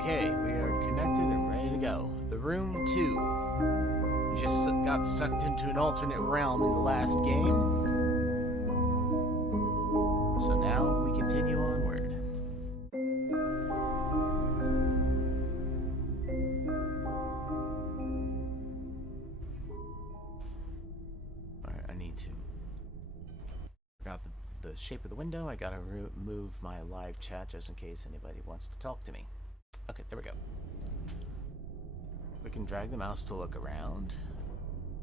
Okay, we are connected and ready to go. The Room 2. We just got sucked into an alternate realm in the last game. So now we continue onward. Alright, I need to... Forgot the shape of the window. I gotta move my live chat just in case anybody wants to talk to me. Okay, there we go. We can drag the mouse to look around.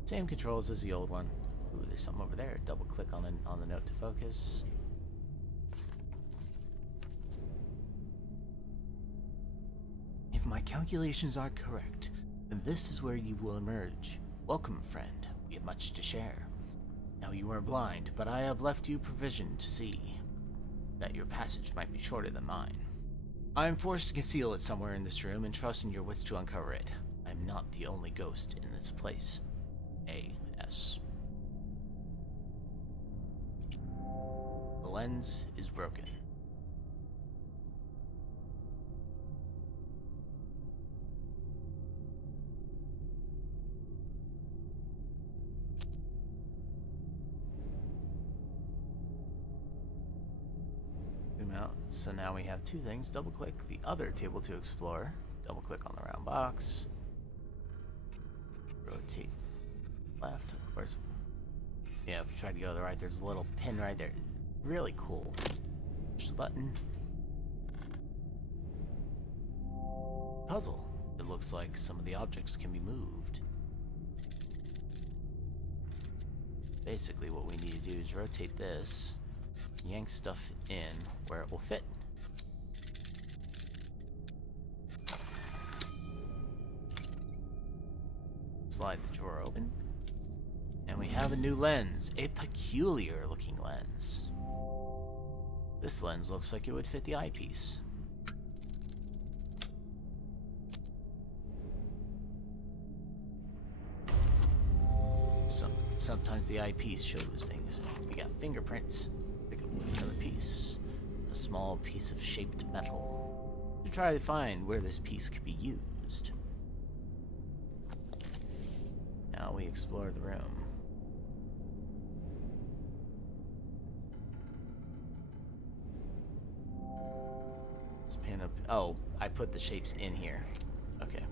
Same controls as the old one. Ooh, there's something over there. Double click on the note to focus. If my calculations are correct, then this is where you will emerge. Welcome, friend. We have much to share. Now you are blind, but I have left you provision to see that your passage might be shorter than mine. I am forced to conceal it somewhere in this room and trust in your wits to uncover it. I am not the only ghost in this place. A.S. The lens is broken. Zoom out. So now we have two things. Double click the other table to explore. Double click on the round box. Rotate left, of course. Yeah, if you try to go to the right, there's a little pin right there. Really cool. Push the button. Puzzle. It looks like some of the objects can be moved. Basically, what we need to do is rotate this, yank stuff in where it will fit. Slide the drawer open. And we have a new lens, a peculiar looking lens. This lens looks like it would fit the eyepiece. Sometimes the eyepiece shows things. We got fingerprints. Pick up another piece. A small piece of shaped metal. To try to find where this piece could be used. Now we explore the room. Let's pin up. Oh, I put the shapes in here. Okay.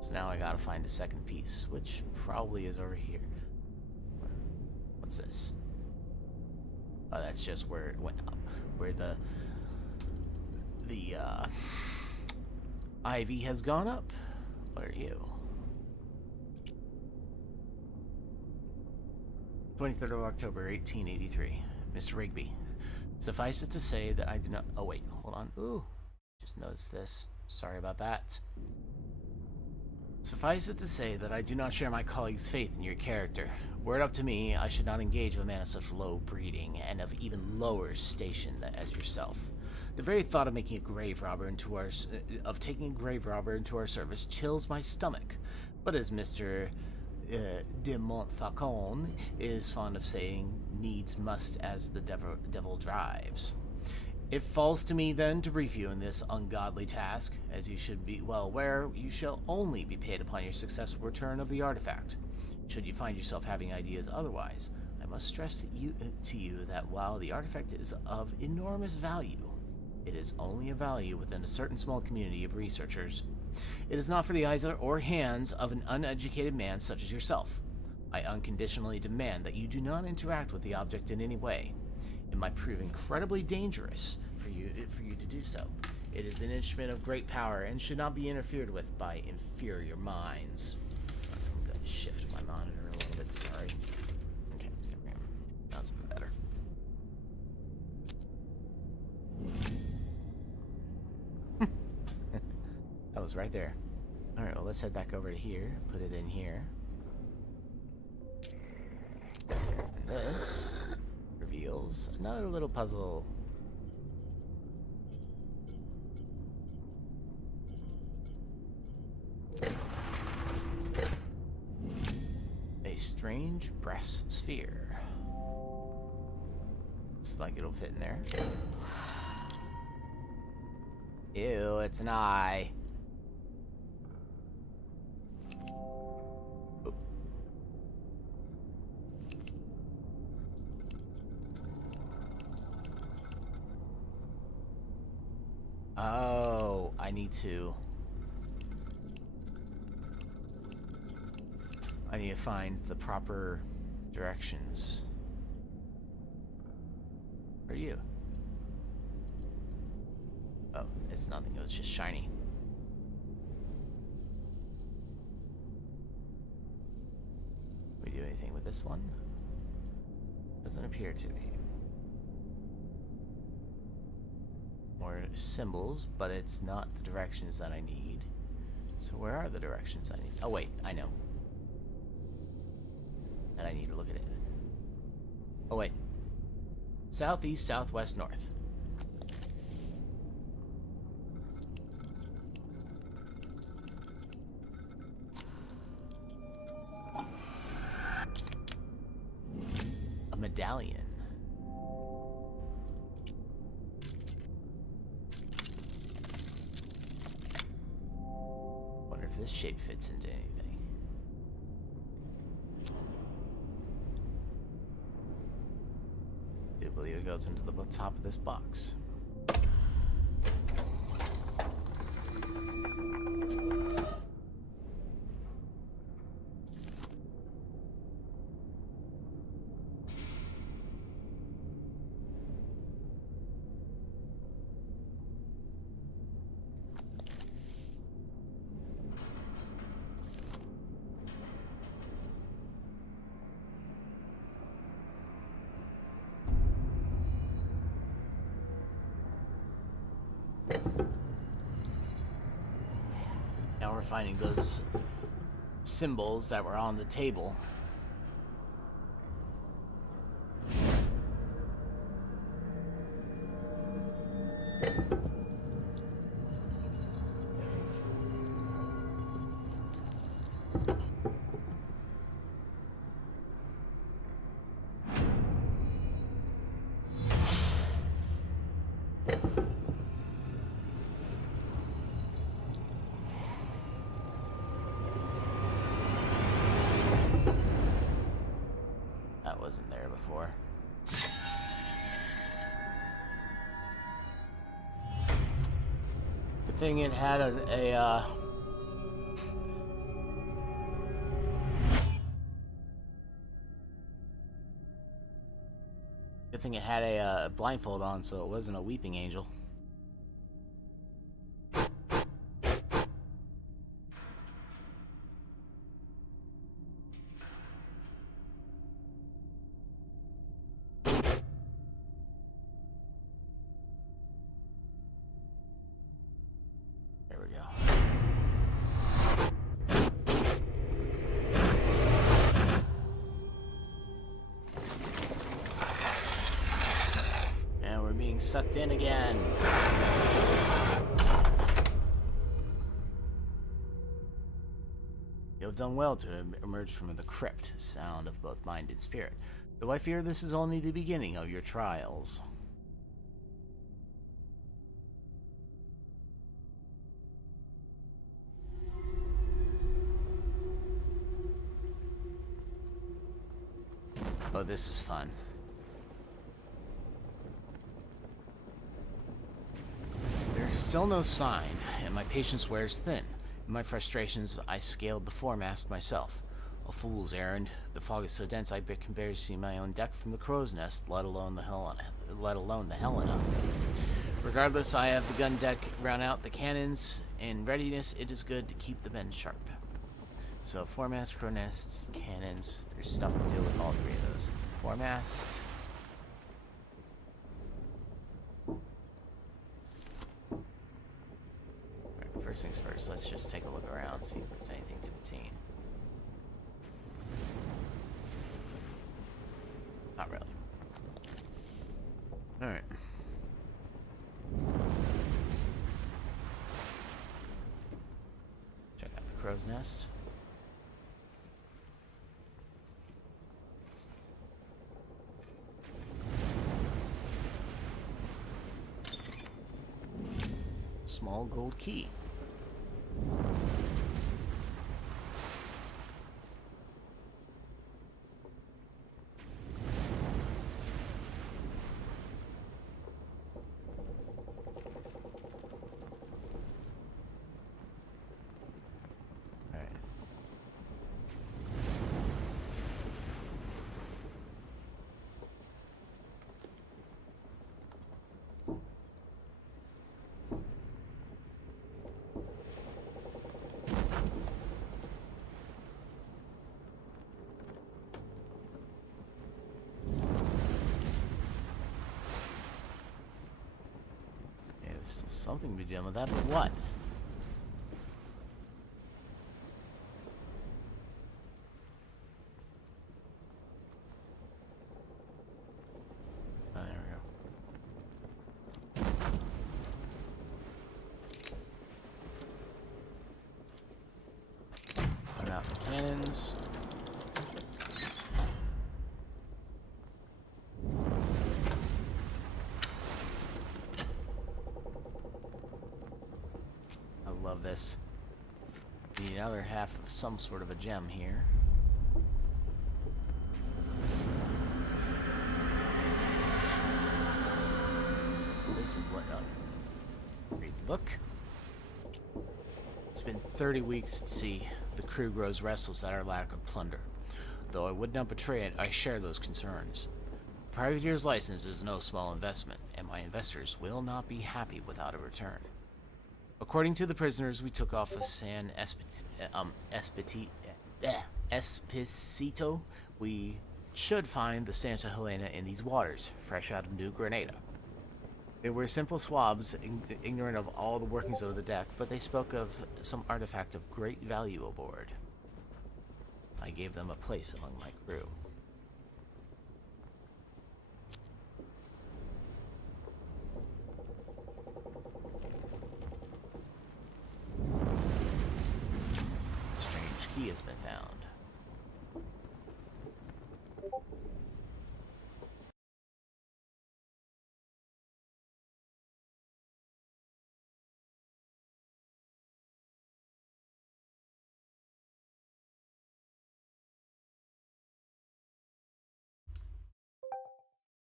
So now I gotta find a second piece, which probably is over here. What's this? Oh, that's just where it went up. Where the ivy has gone up. What are you? 23rd of October, 1883. Mr. Rigby. Suffice it to say that I do not... Oh, wait. Hold on. Ooh. Just noticed this. Sorry about that. Suffice it to say that I do not share my colleague's faith in your character. Were it up to me, I should not engage with a man of such low breeding and of even lower station as yourself. The very thought of taking a grave robber into our service chills my stomach. But as Mr. de Montfaucon is fond of saying, needs must as the devil drives. It falls to me, then, to brief you in this ungodly task. As you should be well aware, you shall only be paid upon your successful return of the artifact. Should you find yourself having ideas otherwise, I must stress to you that while the artifact is of enormous value, it is only a value within a certain small community of researchers. It is not for the eyes or hands of an uneducated man such as yourself. I unconditionally demand that you do not interact with the object in any way. It might prove incredibly dangerous for you to do so. It is an instrument of great power and should not be interfered with by inferior minds. I'm going to shift my monitor a little bit, sorry. Okay, there we go. That's better. That was right there. Alright, well, let's head back over to here. Put it in here. And this reveals another little puzzle. A strange brass sphere. Looks like it'll fit in there. Ew, it's an eye. Oh, I need to find the proper directions. Where are you? Oh, it's nothing, it was just shiny. We do anything with this one? Doesn't appear to be. More symbols, but it's not the directions that I need. So where are the directions I need? Oh wait, I know. And I need to look at it. Oh wait. Southeast, southwest, north. A medallion. Wonder if this shape fits into anything. I do believe it goes into the top of this box. Now we're finding those symbols that were on the table. That wasn't there before. Good thing it had good thing it had a blindfold on, so it wasn't a weeping angel. There we go. And we're being sucked in again. You have done well to emerge from the crypt, sound of both mind and spirit. Though I fear this is only the beginning of your trials. Oh, this is fun. There's still no sign, and my patience wears thin. In my frustrations, I scaled the foremast myself. A fool's errand. The fog is so dense I can barely see my own deck from the crow's nest, let alone the Helena. Regardless, I have the gun deck round out, the cannons in readiness. It is good to keep the men sharp. So foremast, crow nests, cannons. There's stuff to do with all three of those. Foremast. Right, first things first, let's just take a look around, see if there's anything to be seen. Not really. Alright. Check out the crow's nest. small gold key. There's something to be done with that, but what? Oh, there we go. Turn out the cannons. Love this. The other half of some sort of a gem here. This is lit up. Read the book. It's been 30 weeks at sea. The crew grows restless at our lack of plunder. Though I would not betray it, I share those concerns. A privateer's license is no small investment, and my investors will not be happy without a return. According to the prisoners we took off of San Espacito, we should find the Santa Helena in these waters, fresh out of New Grenada. They were simple swabs, ignorant of all the workings of the deck, but they spoke of some artifact of great value aboard. I gave them a place among my crew. Key has been found.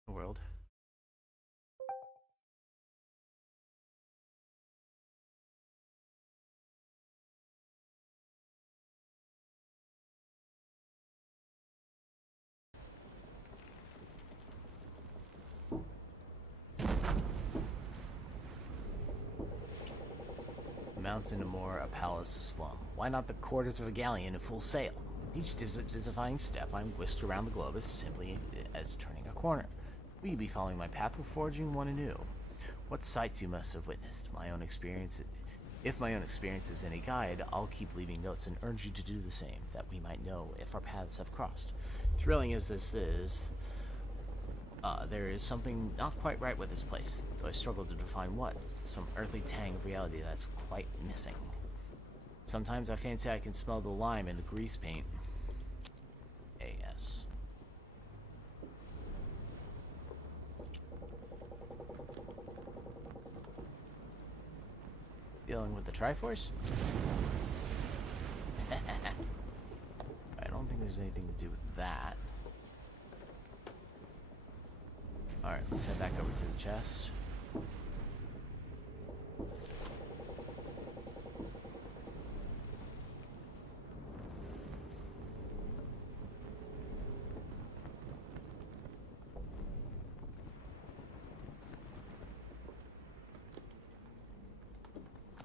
World. Mountain to Moor, a palace, a slum. Why not the quarters of a galleon in full sail? Each disifying step I'm whisked around the globe as simply as turning a corner. Will you be following my path or forging one anew? What sights you must have witnessed. My own experience. If my own experience is any guide, I'll keep leaving notes and urge you to do the same, that we might know if our paths have crossed. Thrilling as this is, there is something not quite right with this place, though I struggle to define what. Some earthly tang of reality that's quite missing. Sometimes I fancy I can smell the lime in the grease paint. A.S. Dealing with the Triforce? I don't think there's anything to do with that. Alright, let's head back over to the chest.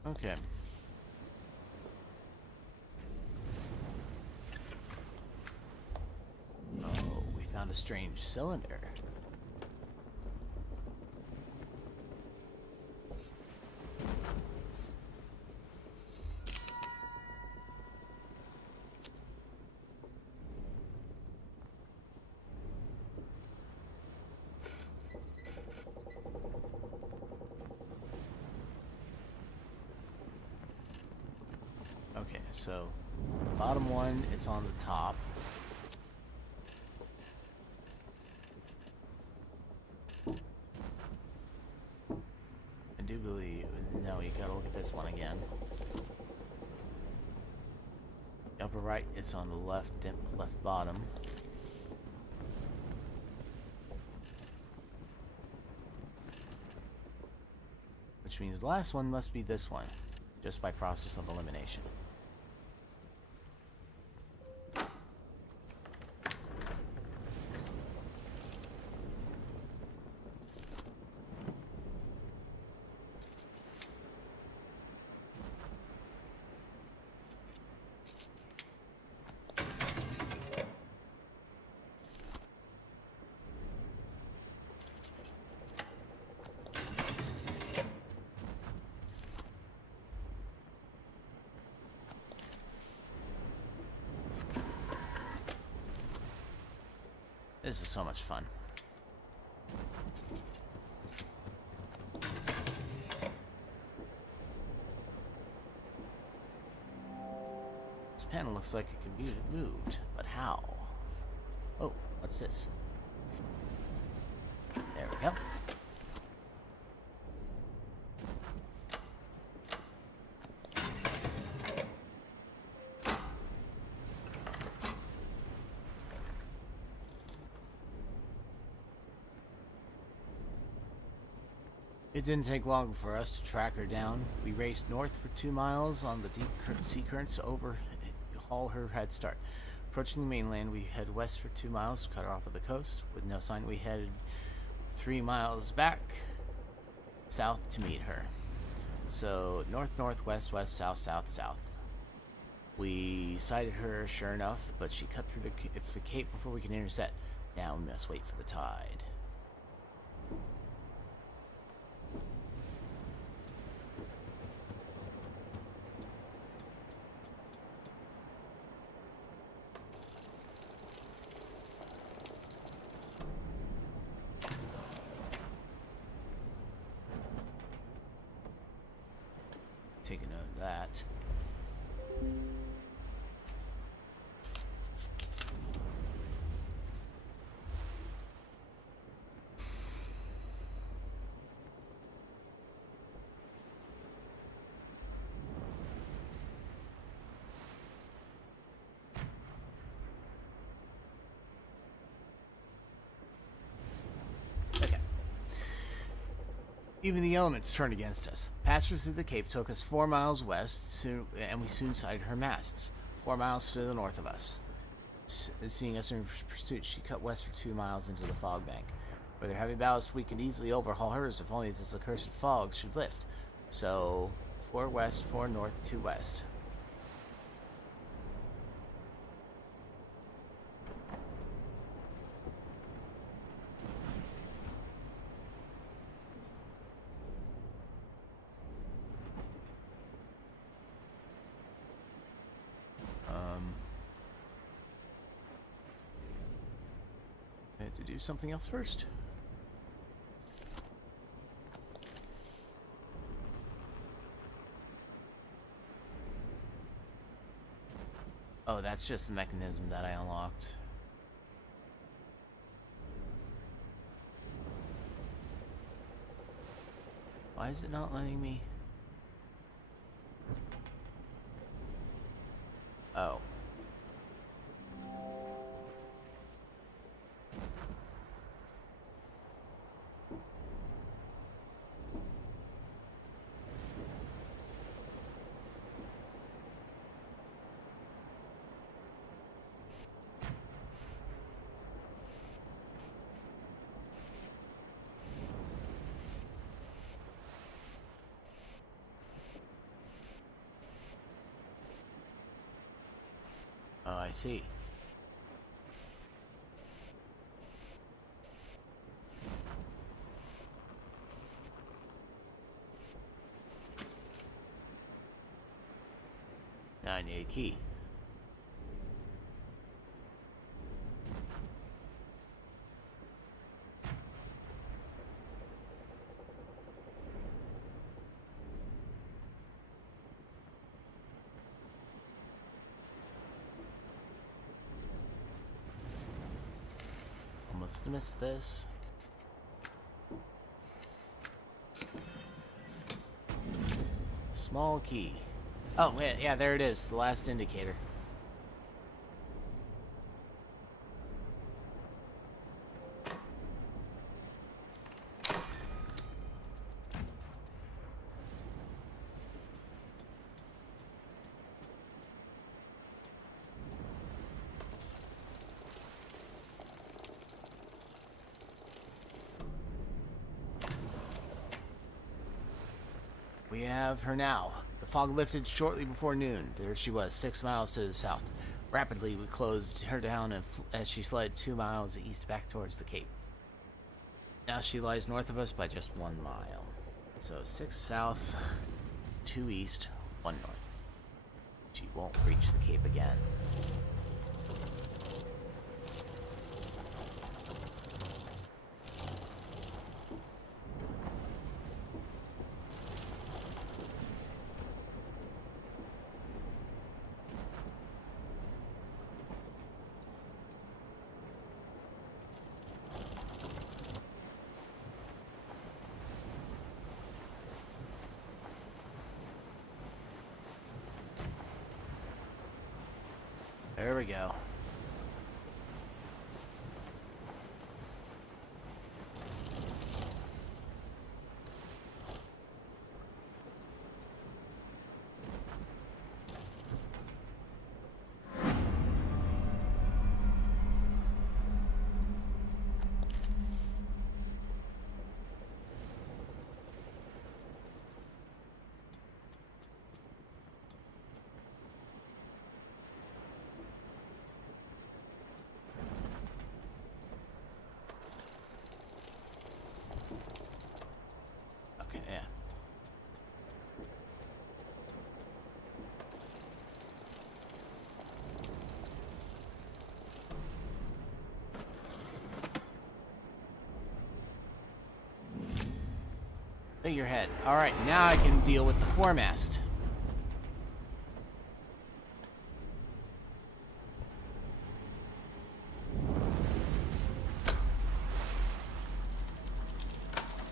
Okay. Oh, we found a strange cylinder. Okay, so bottom one, it's on the top. I do believe, no, no, you gotta look at this one again. Upper right, it's on the left bottom. Which means the last one must be this one, just by process of elimination. This is so much fun. This panel looks like it can be moved, but how? Oh, what's this? There we go. It didn't take long for us to track her down. We raced north for 2 miles on the deep sea currents to overhaul her head start. Approaching the mainland, we head west for 2 miles to cut her off of the coast. With no sign, we headed 3 miles back south to meet her. So north, northwest, west, south, south, south. We sighted her, sure enough, but she cut through the cape before we can intercept. Now we must wait for the tide. Take a note of that. Even the elements turned against us. Passing through the cape took us 4 miles west, and we soon sighted her masts, 4 miles to the north of us. Seeing us in pursuit, she cut west for 2 miles into the fog bank. With her heavy ballast, we could easily overhaul hers if only this accursed fog should lift. So, 4 west, 4 north, 2 west. I had to do something else first. Oh, that's just the mechanism that I unlocked. Why is it not letting me? Oh. Oh, I see. Now I need a key. Almost missed this. Small key. Oh, yeah, there it is. The last indicator. We have her now. The fog lifted shortly before noon. There she was, 6 miles to the south. Rapidly, we closed her down as she fled 2 miles east back towards the Cape. Now she lies north of us by just 1 mile. So 6 south, 2 east, 1 north. She won't reach the Cape again. There we go. Okay, yeah. Figurehead. Alright, now I can deal with the foremast.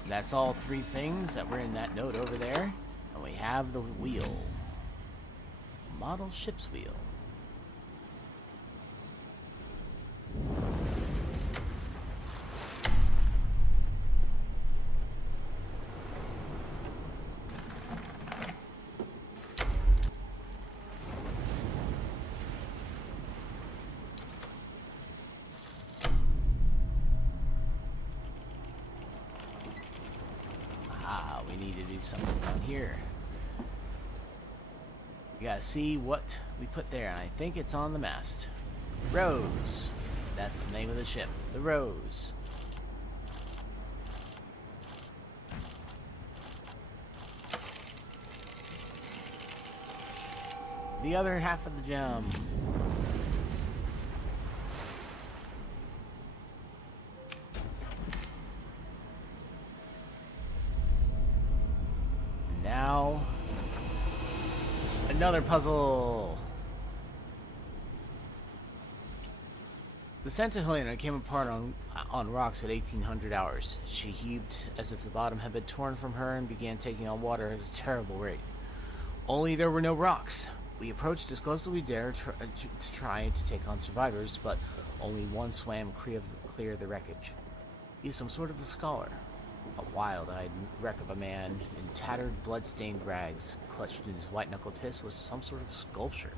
That's all 3 things that were in that note over there. And we have the wheel. Model ship's wheel. We need to do something down here. We gotta see what we put there, and I think it's on the mast. Rose. That's the name of the ship. The Rose. The other half of the gem. Now, another puzzle. The Santa Helena came apart on rocks at 1800 hours. She heaved as if the bottom had been torn from her and began taking on water at a terrible rate. Only there were no rocks. We approached as close as we dared to try to take on survivors, but only one swam clear of the wreckage. He's some sort of a scholar. A wild-eyed wreck of a man in tattered, blood-stained rags, clutched in his white-knuckled fist, was some sort of sculpture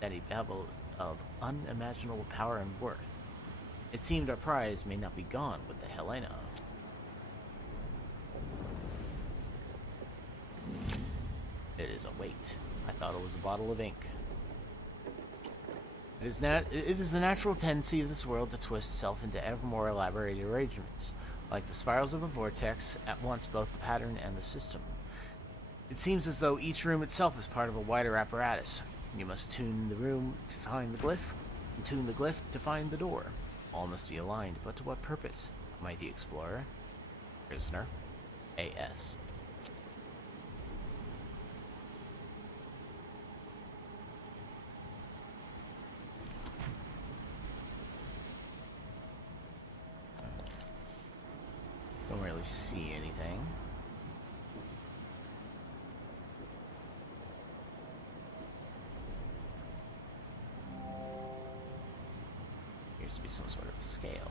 that he babbled of unimaginable power and worth. It seemed our prize may not be gone with the Helena. It is a weight. I thought it was a bottle of ink. It is the natural tendency of this world to twist itself into ever more elaborated arrangements, like the spirals of a vortex, at once both the pattern and the system. It seems as though each room itself is part of a wider apparatus. You must tune the room to find the glyph, and tune the glyph to find the door. All must be aligned, but to what purpose? Mighty Explorer. Prisoner. A.S. Don't really see anything. Appears to be some sort of a scale.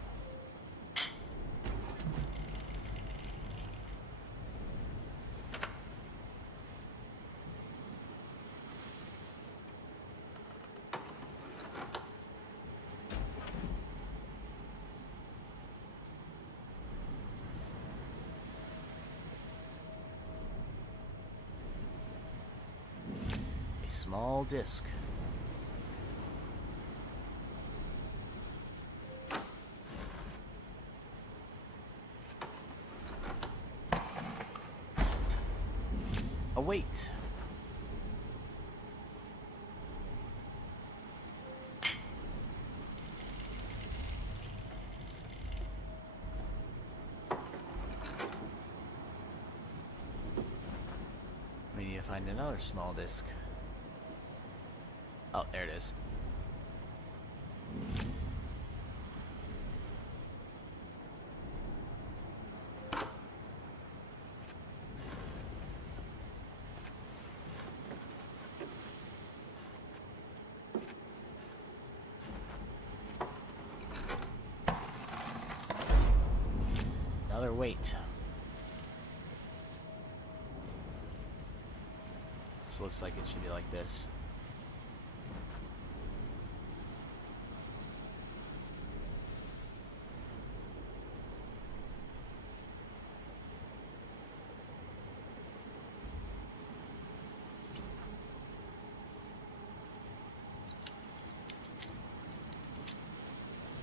A small disc. A weight. We need to find another small disc. Oh, there it is. Another weight. This looks like it should be like this.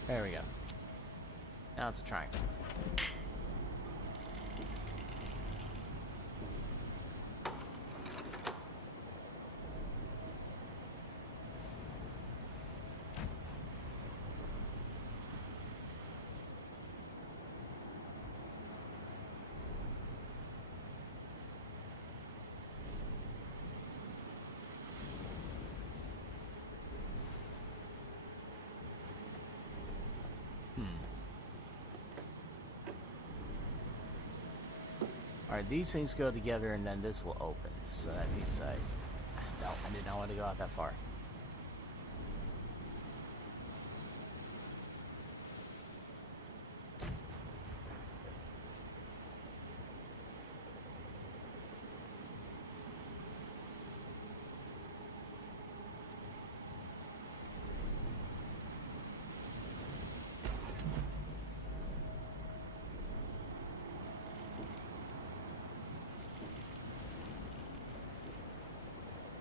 There we go. Now it's a triangle. Alright, these things go together and then this will open. So that means no, I did not want to go out that far.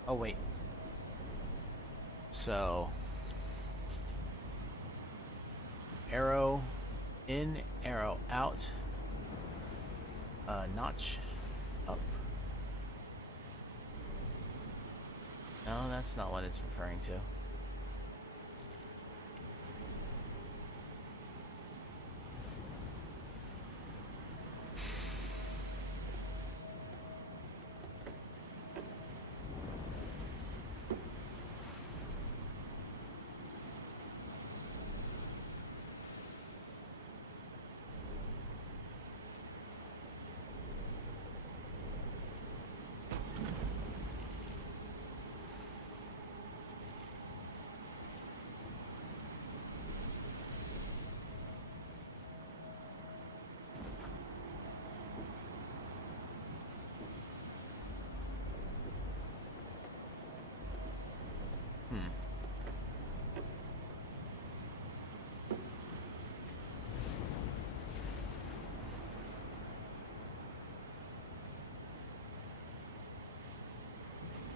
Oh, wait. So, arrow in, arrow out, notch up. No, that's not what it's referring to.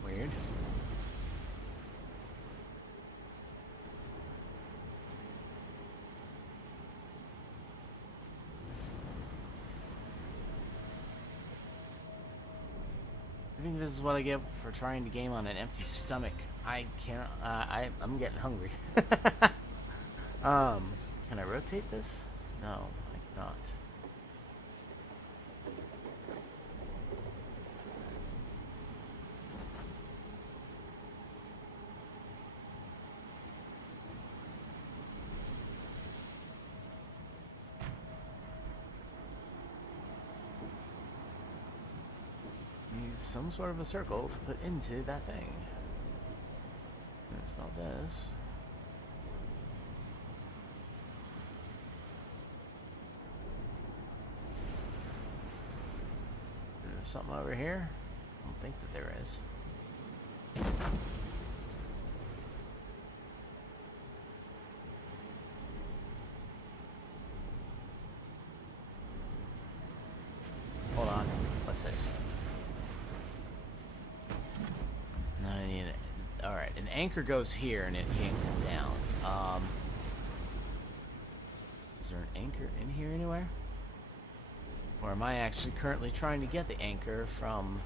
Weird. I think this is what I get for trying to game on an empty stomach. I can't. I'm getting hungry. Can I rotate this? No, I cannot. Use some sort of a circle to put into that thing. It's not this. something over here? I don't think that there is. Hold on. What's this? No, I need it. Alright, an anchor goes here and it yanks it down. Is there an anchor in here anywhere? Or am I actually currently trying to get the anchor from...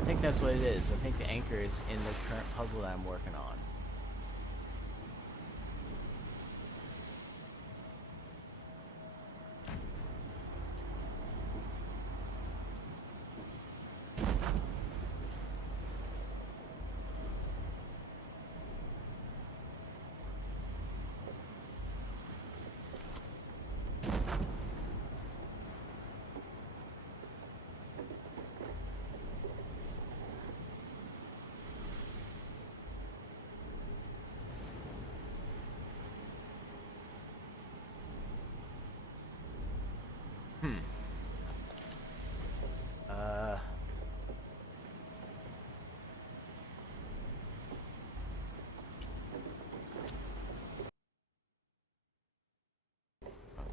I think that's what it is. I think the anchor is in the current puzzle that I'm working on.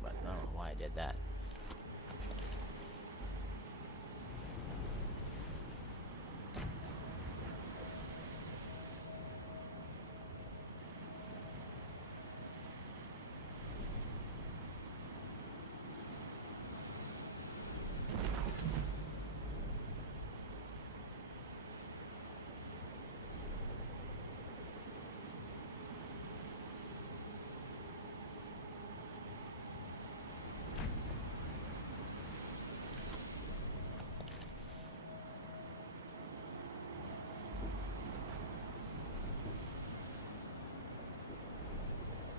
But I don't know why I did that.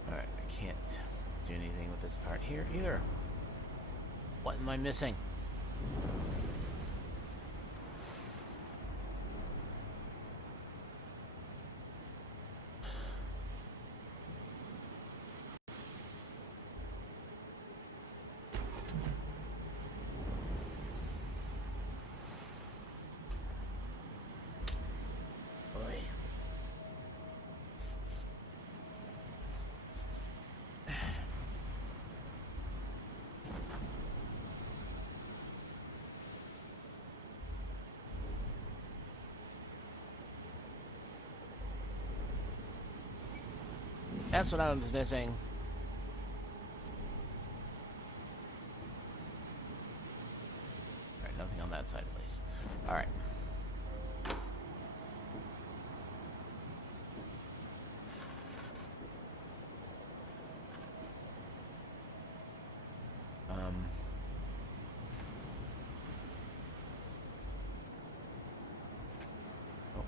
Alright, I can't do anything with this part here either. What am I missing? Boy. That's what I was missing. Alright, nothing on that side at least. Alright. Oh.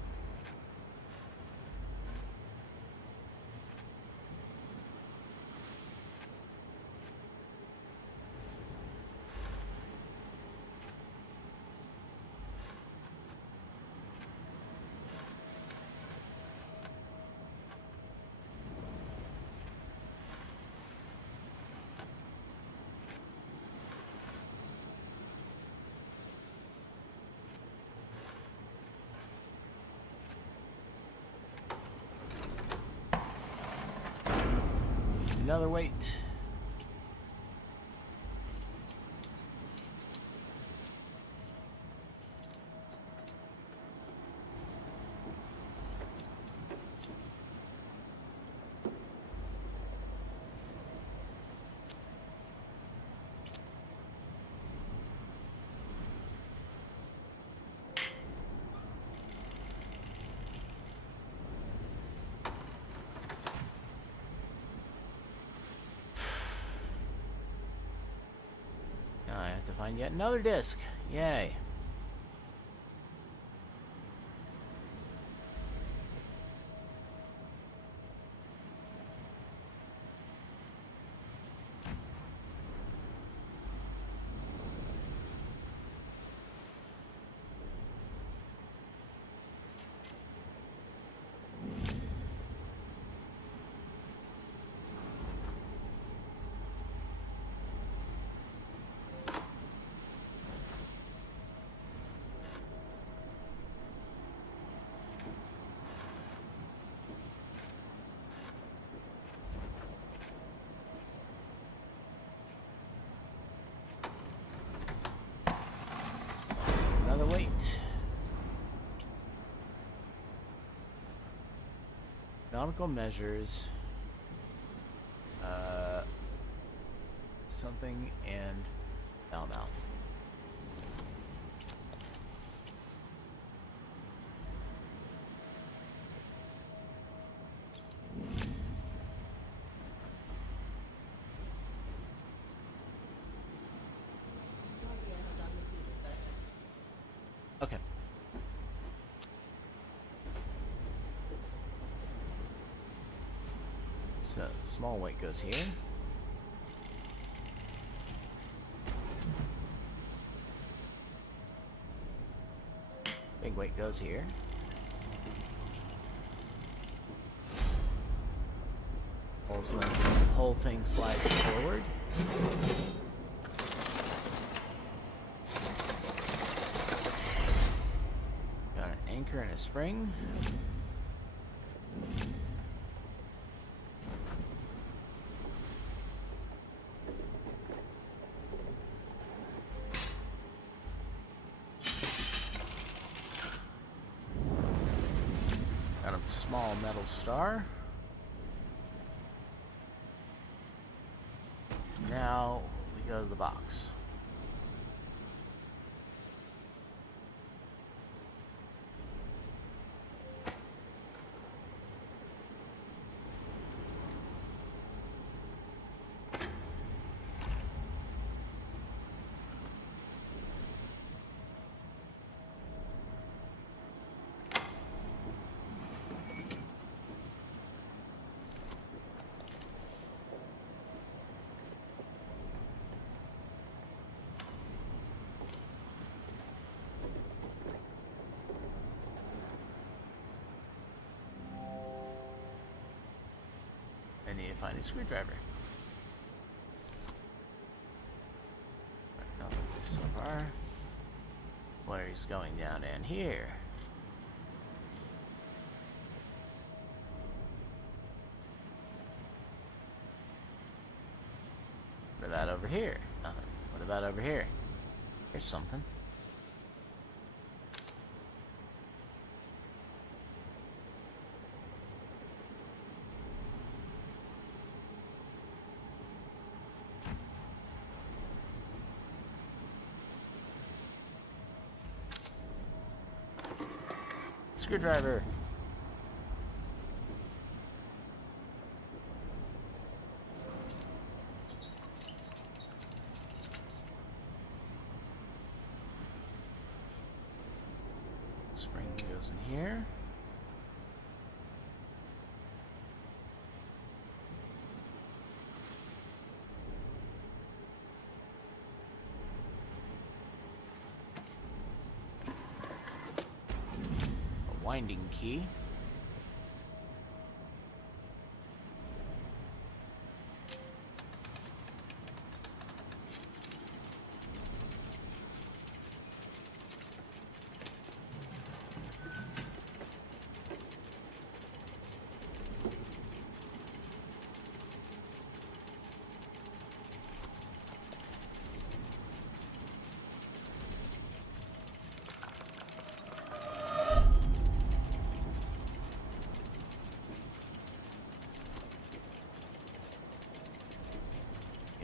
Another weight. Now I have to find yet another disc. Yay. Nautical measures. Something and Falmouth. Okay. So small weight goes here. Big weight goes here. Also, the whole thing slides forward. Got an anchor and a spring. Got a small metal star. Now we go to the box. I need to find a screwdriver. Nothing so far. Water's going down in here. What about over here? Nothing. What about over here? Here's something. Screwdriver. Spring goes in here. Winding key.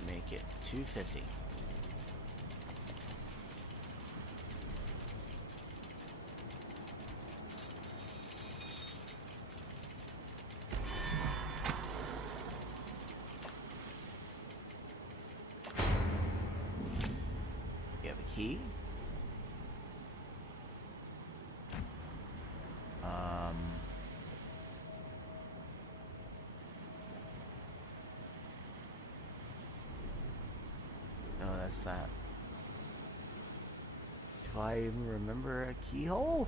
Make it 250. You have a key. No, that's that. Do I even remember a keyhole?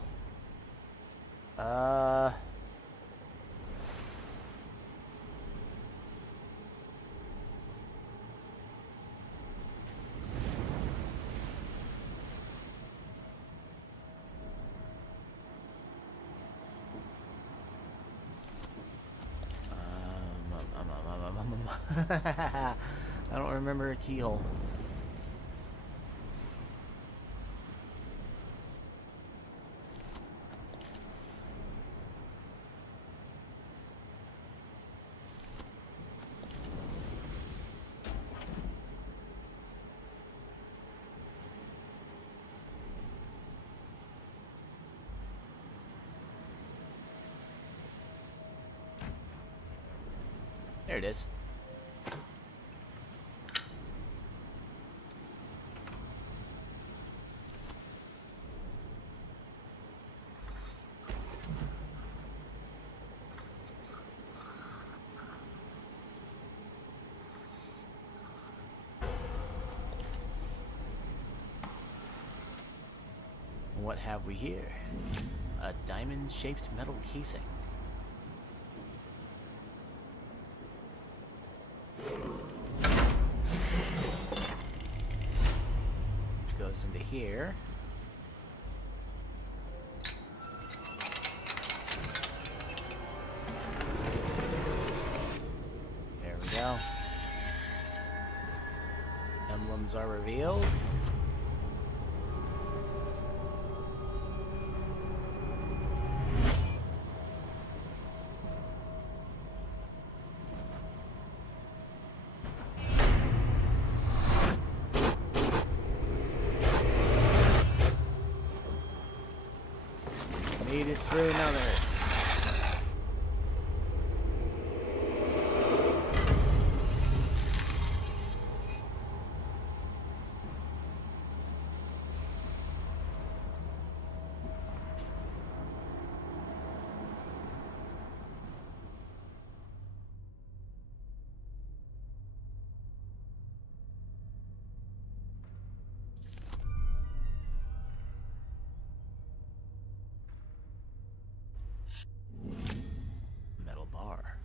I don't remember a keyhole. There it is. What have we here? A diamond-shaped metal casing. Which goes into here. There we go. Emblems are revealed. Made it through another. Metal bar.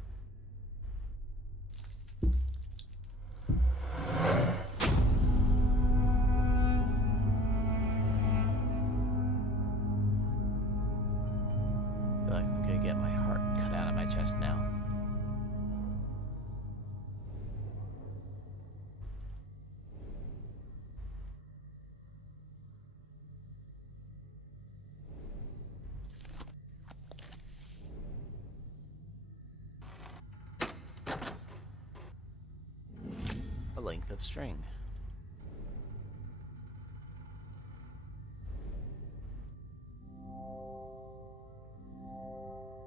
Feel like I'm gonna get my heart cut out of my chest now. A length of string.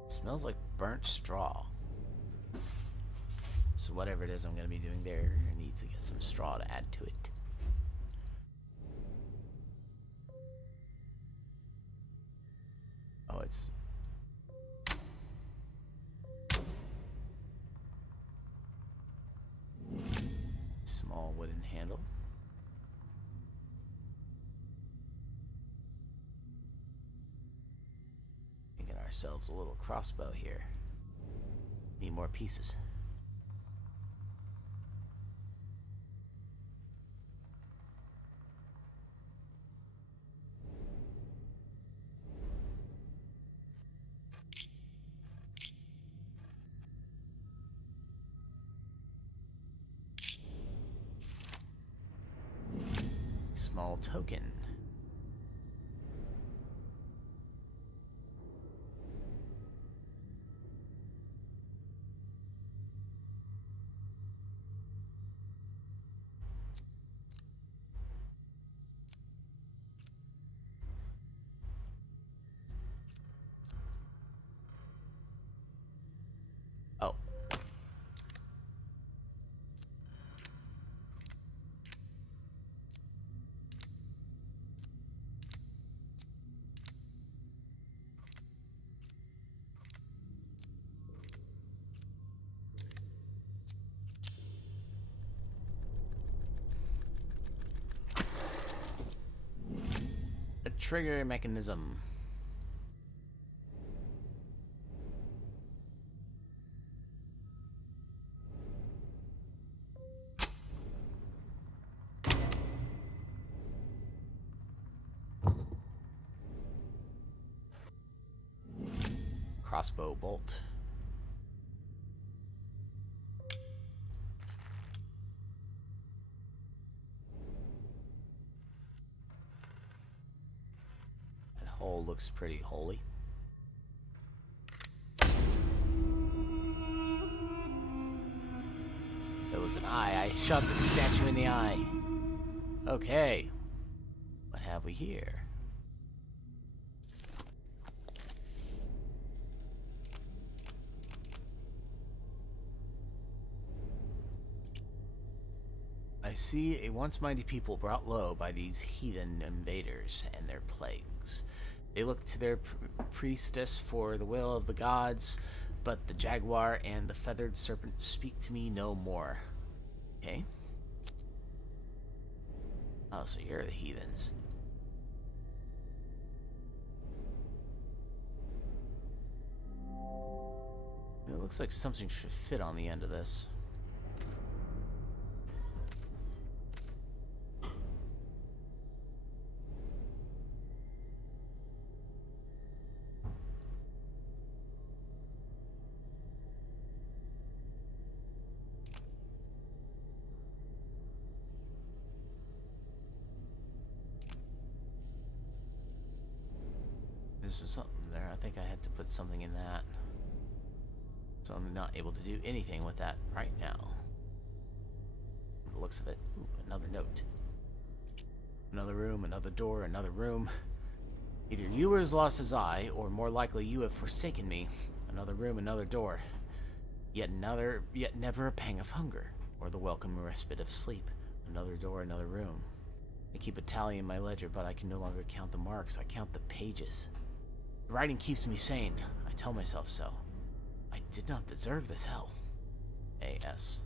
It smells like burnt straw. So whatever it is I'm going to be doing there, I need to get some straw to add to it. Oh, it's... small wooden handle. Making ourselves a little crossbow here. Need more pieces. Small token. Oh. A trigger mechanism. Crossbow bolt. That hole looks pretty holy. There was an eye. I shot the statue in the eye. Okay. What have we here? I see a once mighty people brought low by these heathen invaders and their plagues. They look to their priestess for the will of the gods, but the jaguar and the feathered serpent speak to me no more. Okay. Oh, so you're the heathens. It looks like something should fit on the end of this. This is something there. I think I had to put something in that. So I'm not able to do anything with that right now. From the looks of it. Ooh, another note. Another room, another door, another room. Either you were as lost as I, or more likely you have forsaken me. Another room, another door. Yet never a pang of hunger, or the welcome respite of sleep. Another door, another room. I keep a tally in my ledger, but I can no longer count the marks. I count the pages. The writing keeps me sane. I tell myself so. I did not deserve this hell. A.S.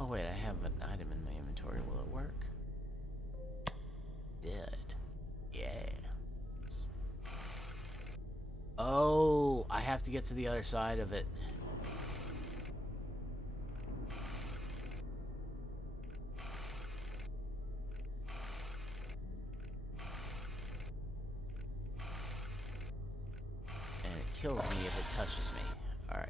Oh wait, I have an item in my inventory. Will it work? Did. Yeah. Oh, I have to get to the other side of it. And it kills me if it touches me. Alright.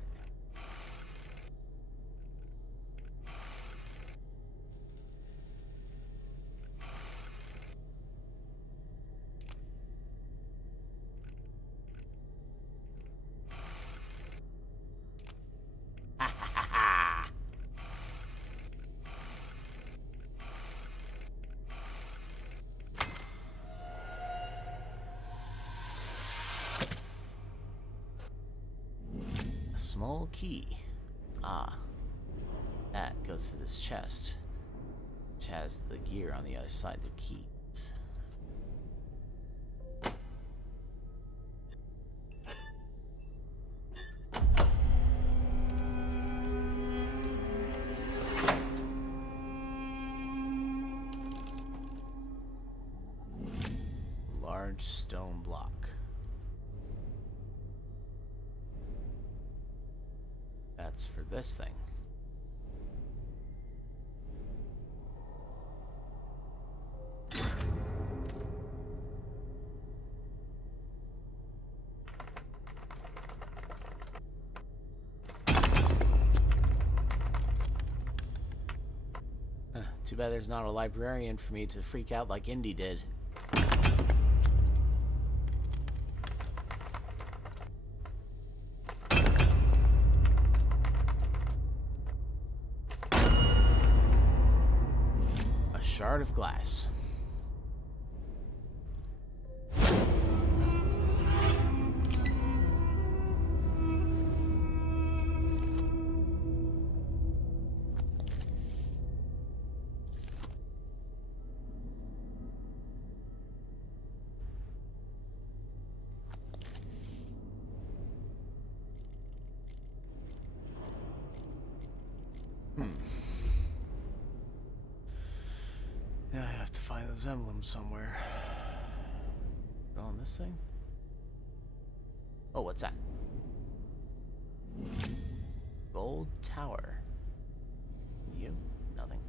Small key. Ah. That goes to this chest, which has the gear on the other side of the keys. Large stone block. That's for this thing. Too bad there's not a librarian for me to freak out like Indy did. A shard of glass. Now I have to find those emblems somewhere. On this thing? Oh, what's that? Gold tower. You? Nothing.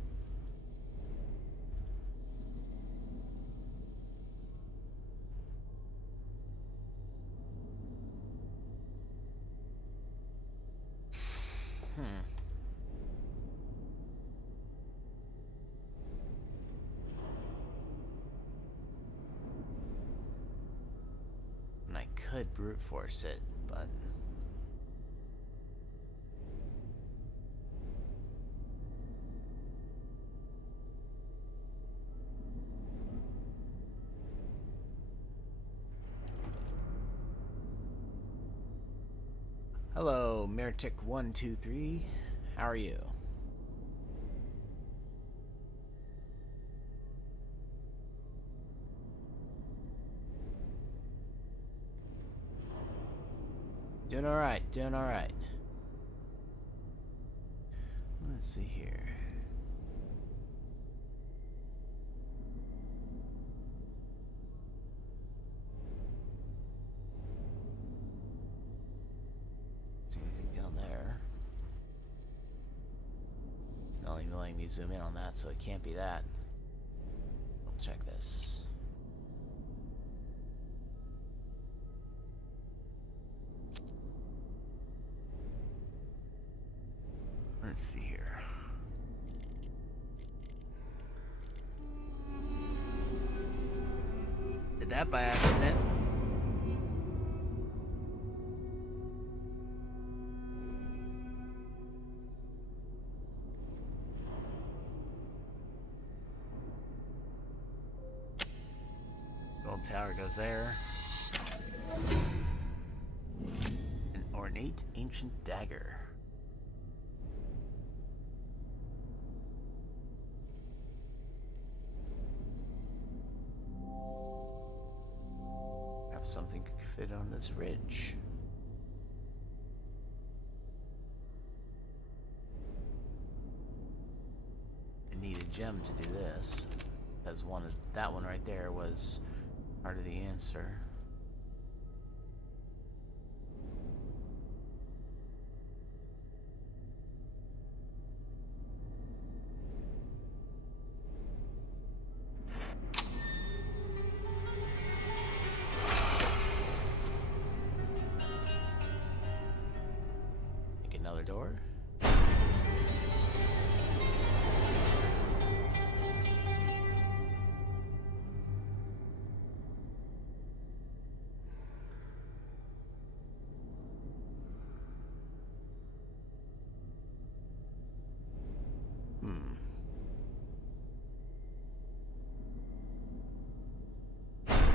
And I could brute force it, but... Hello, Meritic123. How are you? Doing alright, doing alright. Let's see here. See anything down there? It's not even letting me zoom in on that, so it can't be that. I'll check this. Let's see here. Did that by accident. Gold tower goes there. An ornate ancient dagger. Perhaps something could fit on this ridge. I need a gem to do this, because that one right there was part of the answer. Make another door.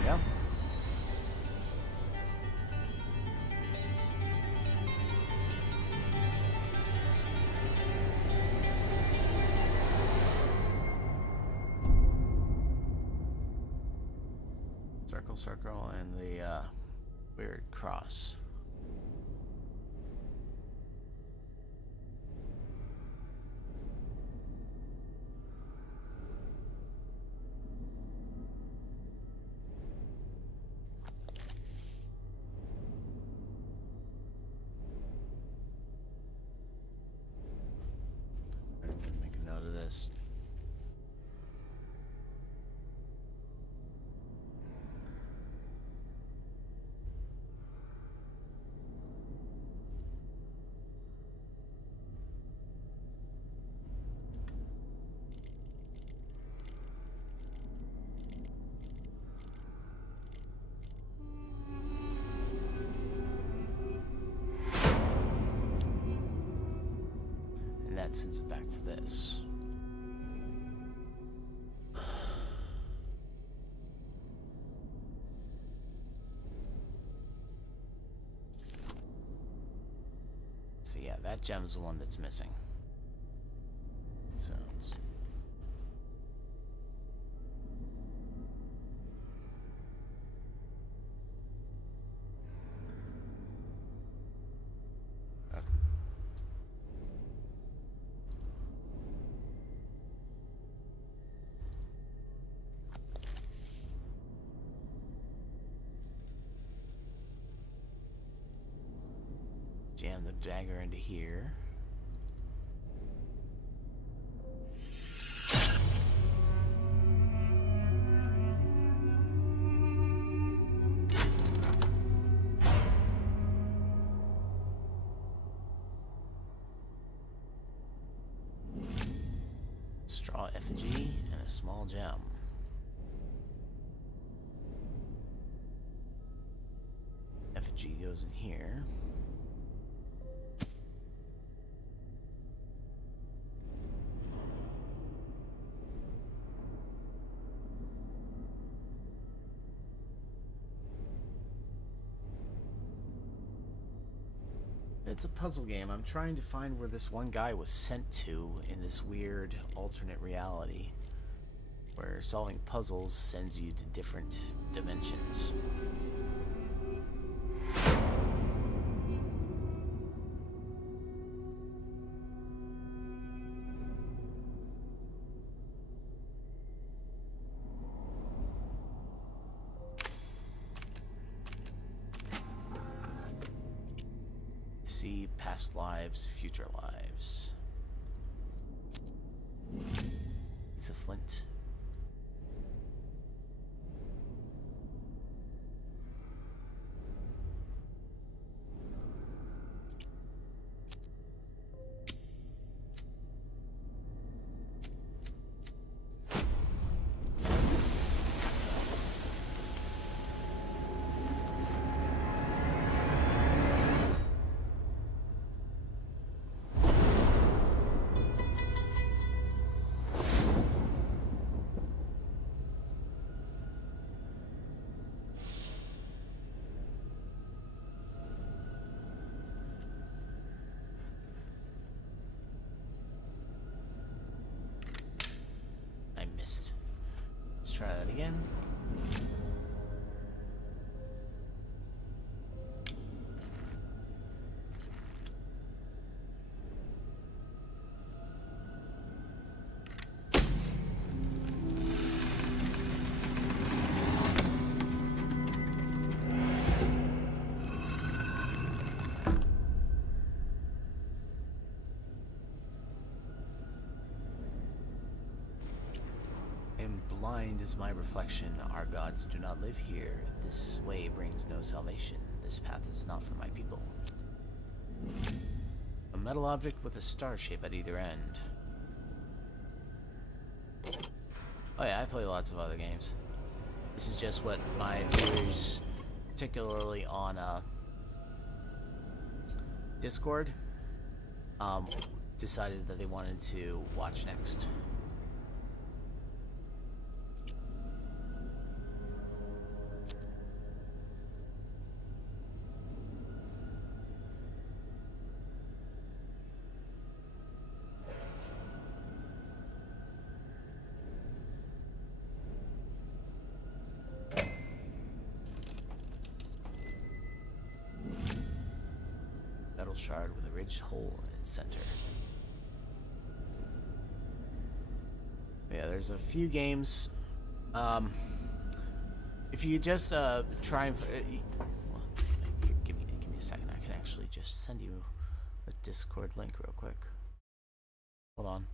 Yeah. Circle, circle, and the weird cross. Make a note of this. And that sends it back to this. So yeah, that gem's the one that's missing. So it's... Okay. Jam the dagger into here. straw effigy and a small gem. Effigy goes in here. It's a puzzle game. I'm trying to find where this one guy was sent to in this weird alternate reality, where solving puzzles sends you to different dimensions. See past lives, future lives. It's a flint. I missed. Let's try that again. Blind is my reflection. Our gods do not live here. This way brings no salvation. This path is not for my people. A metal object with a star shape at either end. Oh yeah, I play lots of other games. This is just what my viewers, particularly on Discord, decided that they wanted to watch next. Shard with a ridged hole in its center. Yeah, there's a few games. If you just try and well, give me a second. I can actually just send you a Discord link real quick. Hold on.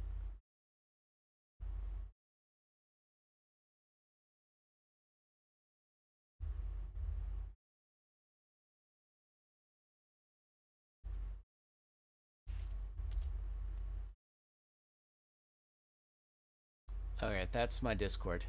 Okay, that's my Discord.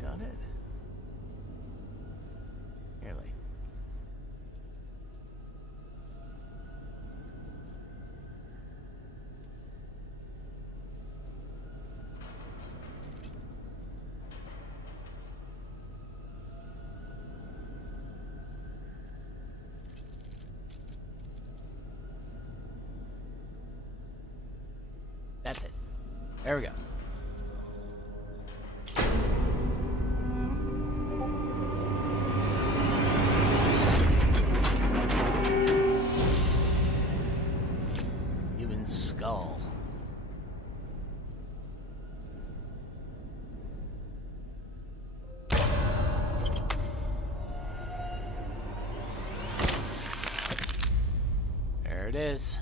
Got it. Nearly. That's it. There we go. Human skull. There it is.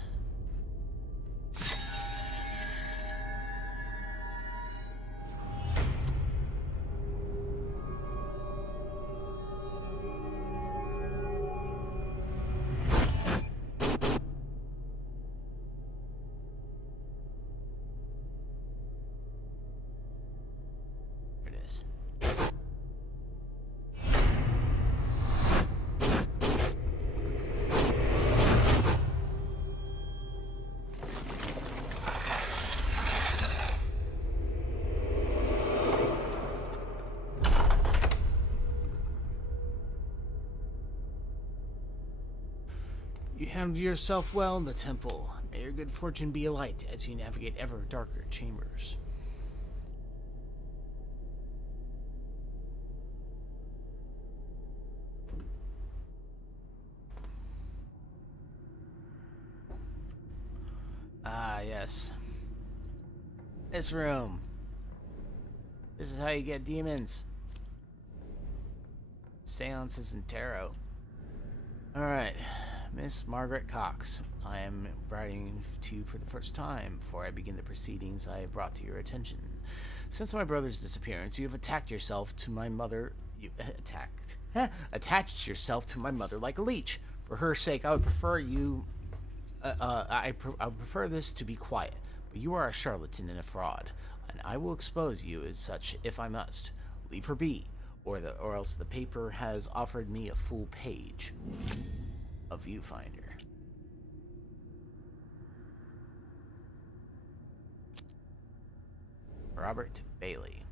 There it is. You handled yourself well in the temple. May your good fortune be a light as you navigate ever darker chambers. Ah, yes. This room. This is how you get demons. Seances and tarot. Alright, Miss Margaret Cox. I am writing to you for the first time. Before I begin the proceedings, I have brought to your attention. Since my brother's disappearance, you have attached yourself to my mother like a leech. For her sake, I would prefer you. I would prefer this to be quiet. But you are a charlatan and a fraud, and I will expose you as such if I must. Leave her be, or else the paper has offered me a full page of Viewfinder. Robert Bailey.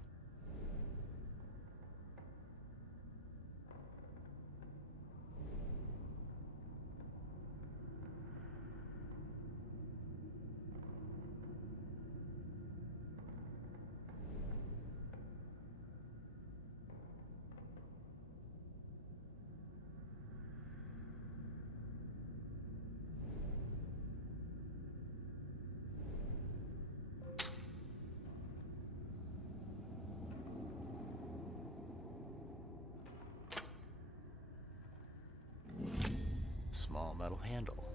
Small metal handle.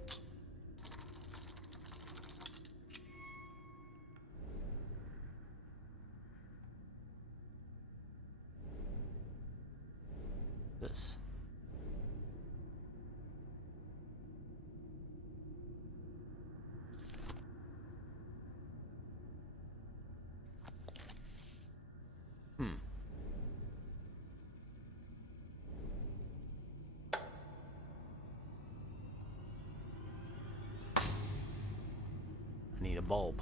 This. Need a bulb.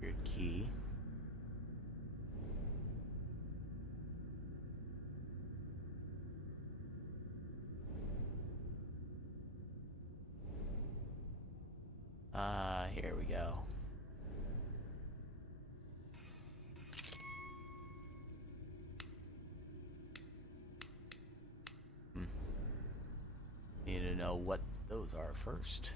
Weird key. Here we go. Need to know what those are first.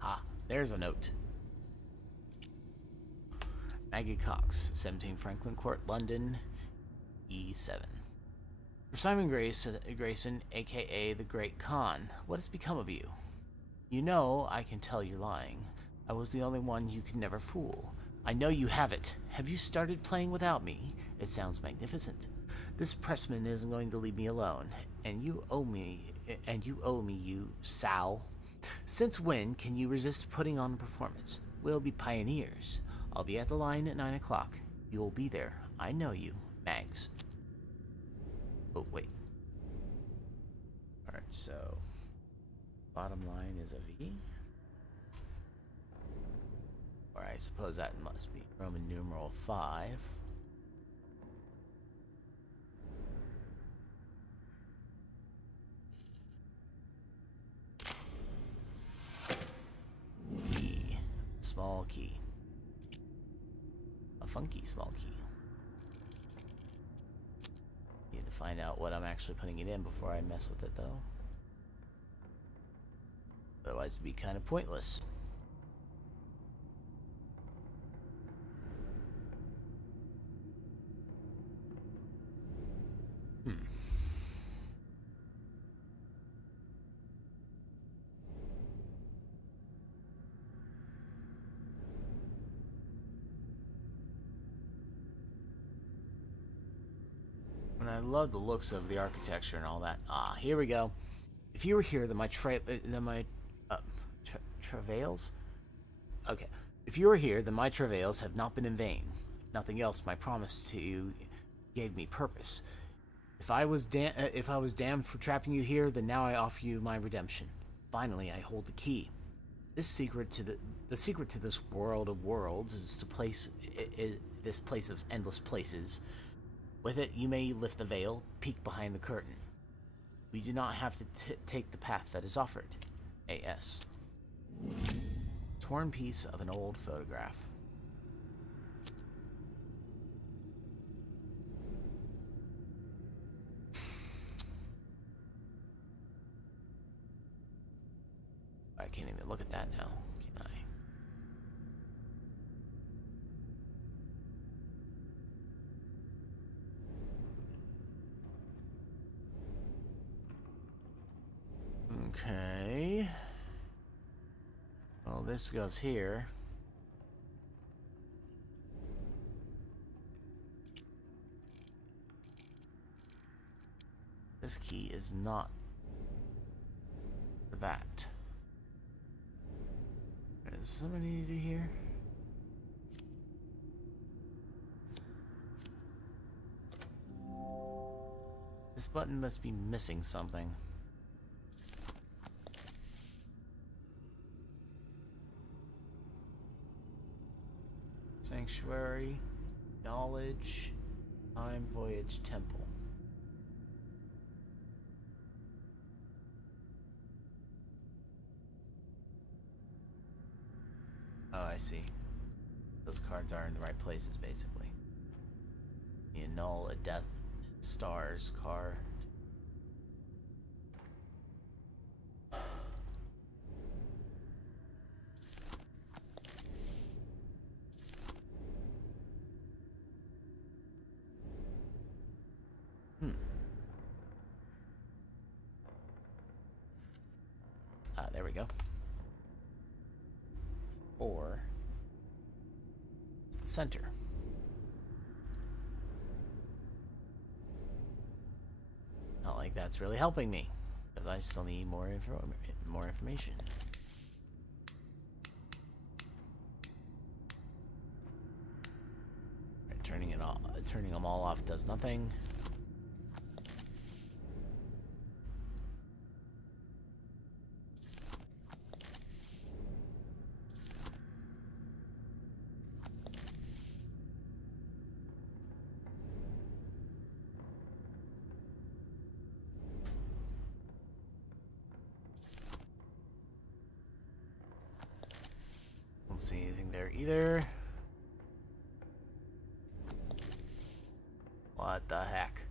Ah, there's a note. Maggie Cox, 17 Franklin Court, London, E7. For Simon Grayson, aka the Great Khan, what has become of you? You know, I can tell you're lying. I was the only one you could never fool. I know you have it. Have you started playing without me? It sounds magnificent. This pressman isn't going to leave me alone, and you owe me, you sow. Since when can you resist putting on a performance? We'll be pioneers. I'll be at the line at 9 o'clock. You'll be there. I know you. Mags. Oh, wait. Alright, so bottom line is a V. Or I suppose that must be Roman numeral 5. key. A funky small key. Need to find out what I'm actually putting it in before I mess with it, though. Otherwise, it'd be kind of pointless. And I love the looks of the architecture and all that. Ah, here we go. If you were here, then my travails. Okay. If you were here, then my travails have not been in vain. If nothing else, my promise to you gave me purpose. If I was damned for trapping you here, then now I offer you my redemption. Finally, I hold the key. This secret to the secret to this world of worlds is to place this place of endless places. With it, you may lift the veil, peek behind the curtain. We do not have to take the path that is offered. A.S. Torn piece of an old photograph. I can't even look at that now, can I? Okay. Well, this goes here. This key is not for that. Is something I need to do here? This button must be missing something. Sanctuary, knowledge, time, voyage, temple. Oh, I see. Those cards are in the right places, basically. The annul, a death, stars card. There we go. 4. It's the center. Not like that's really helping me, because I still need more information. Right, turning them all off does nothing. Don't see anything there either. What the heck?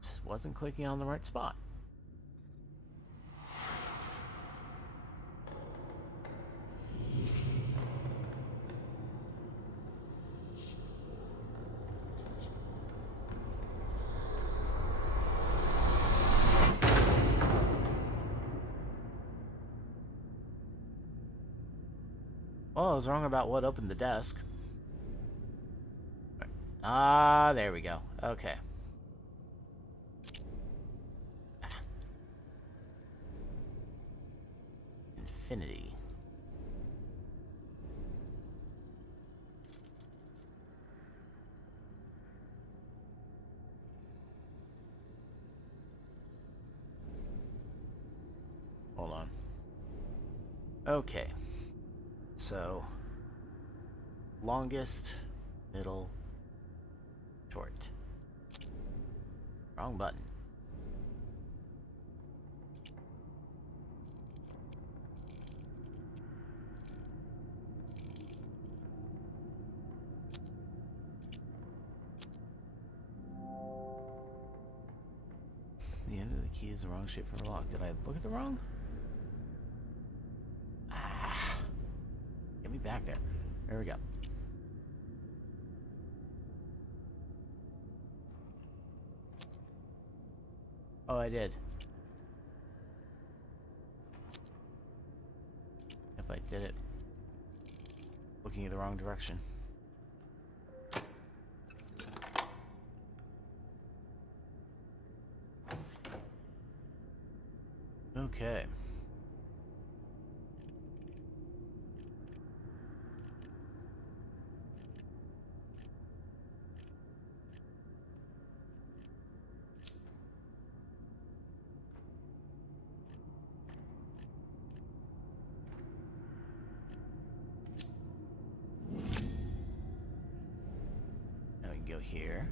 Just wasn't clicking on the right spot. Well, I was wrong about what opened the desk. Ah, there we go. Okay. Infinity. Hold on. Okay. So, longest, middle, short. Wrong button. The end of the key is the wrong shape for a lock. Did I look at the wrong? Ah. Get me back there. There we go. Oh, I did. Yep, I did it. Looking in the wrong direction. Okay. Now we can go here.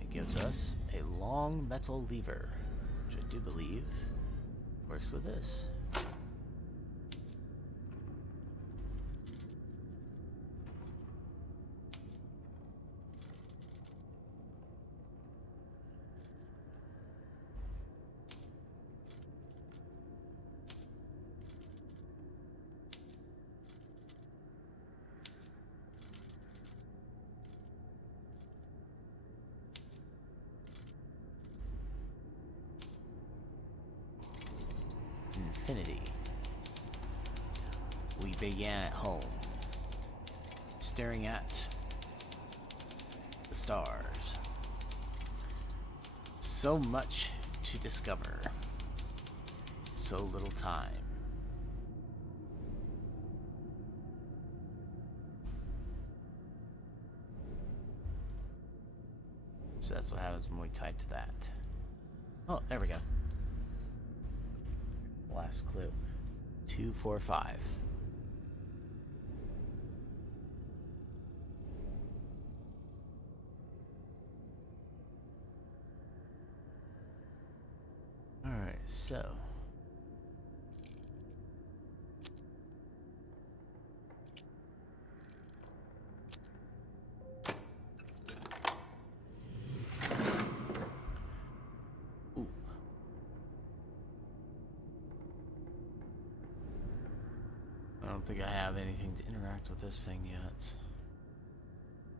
It gives us a long metal lever, which I do believe works with this. Infinity. We began at home, staring at the stars. So much to discover, so little time. So that's what happens when we type to that. Oh, there we go. Last clue. 245. Alright, so. Ooh. I don't think I have anything to interact with this thing yet.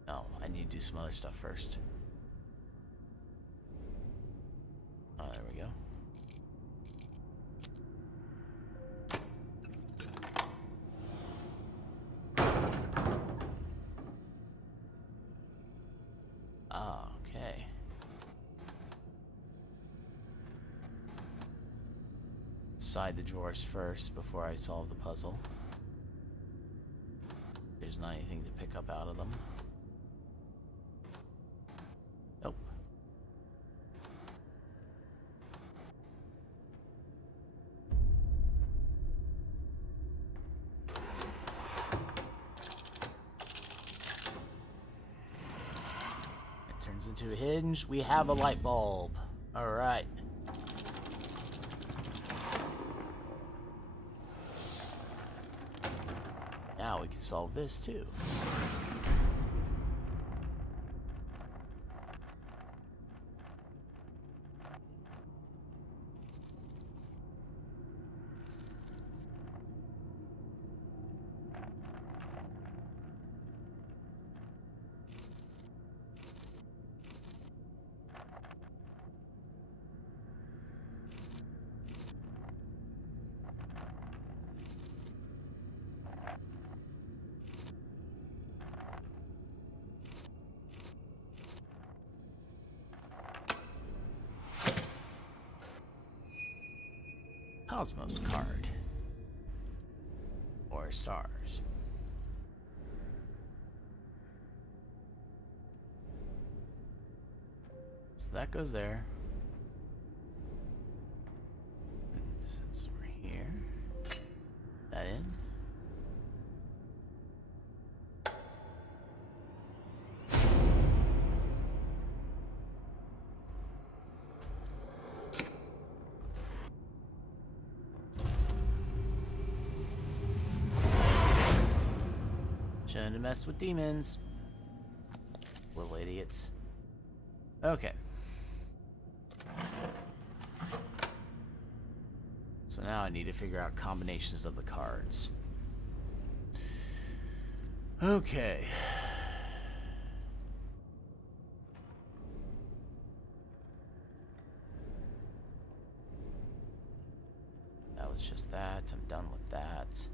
Oh, I need to do some other stuff first. Oh, there we go. Ah, okay. Side the drawers first before I solve the puzzle. There's not anything to pick up out of them. Nope. It turns into a hinge. We have a light bulb. All right. Now we can solve this too. Cosmos card. Or stars. So that goes there. This is that in. Shouldn't have messed with demons. Little idiots. Okay. So now I need to figure out combinations of the cards. Okay. That was just that. I'm done with that.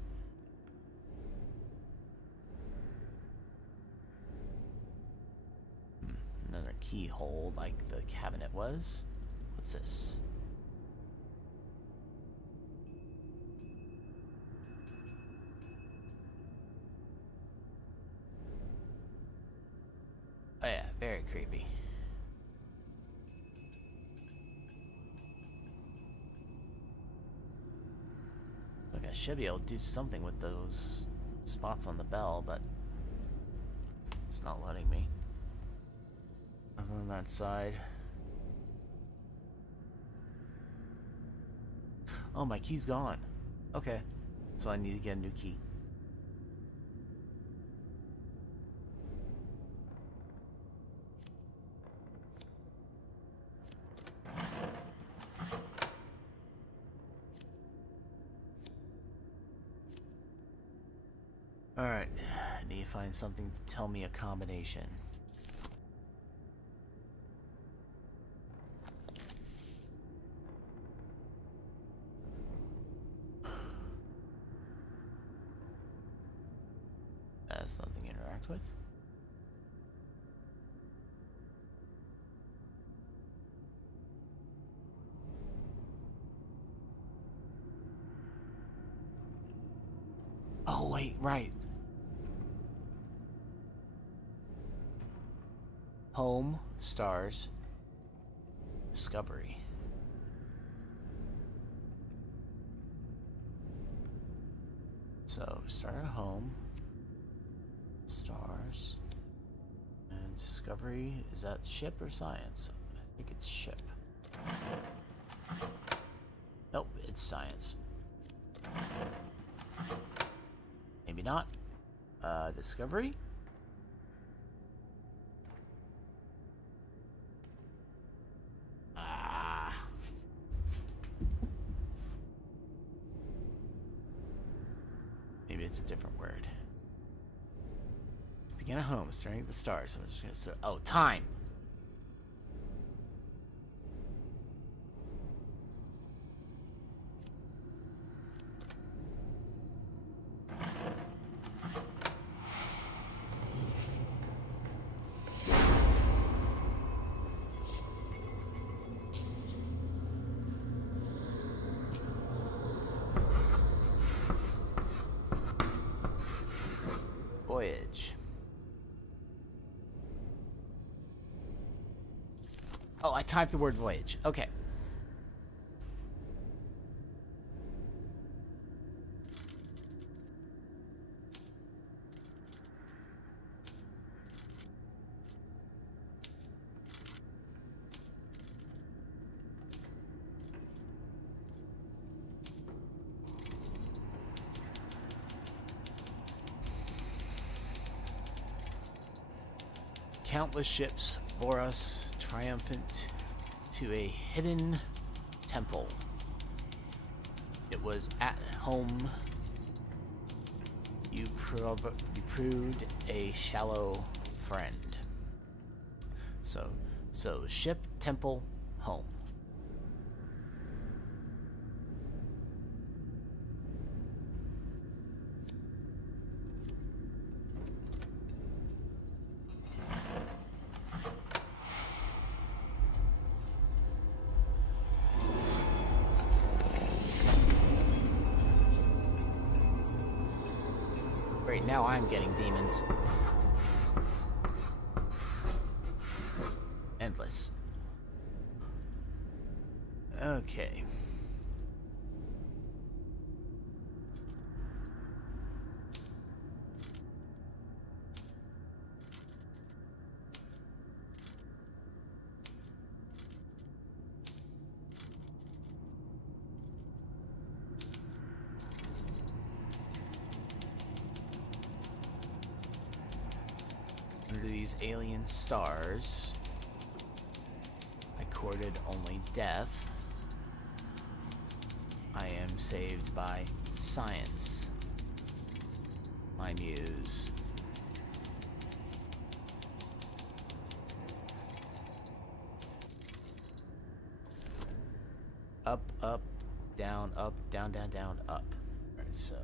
Another keyhole like the cabinet was. What's this? Oh yeah, very creepy. Look, I should be able to do something with those spots on the bell, but it's not letting me. Other than that side. Oh, my key's gone. Okay, so I need to get a new key. Alright, I need to find something to tell me a combination. That's nothing to interact with. Oh, wait, right. Home, stars, discovery. So, start at home, stars, and discovery. Is that ship or science? I think it's ship. Nope, it's science. Maybe not. Discovery? Maybe it's a different word. Begin at home, staring at the stars. I'm just gonna say, oh, time. Voyage. Oh, I typed the word voyage. Okay. Countless ships bore us triumphant to a hidden temple. It was at home. You proved a shallow friend. So ship, temple, home. Great, now I'm getting demons. Endless. Okay. to these alien stars. I courted only death. I am saved by science, my muse. Up, up, down, down, down, up. Alright, so.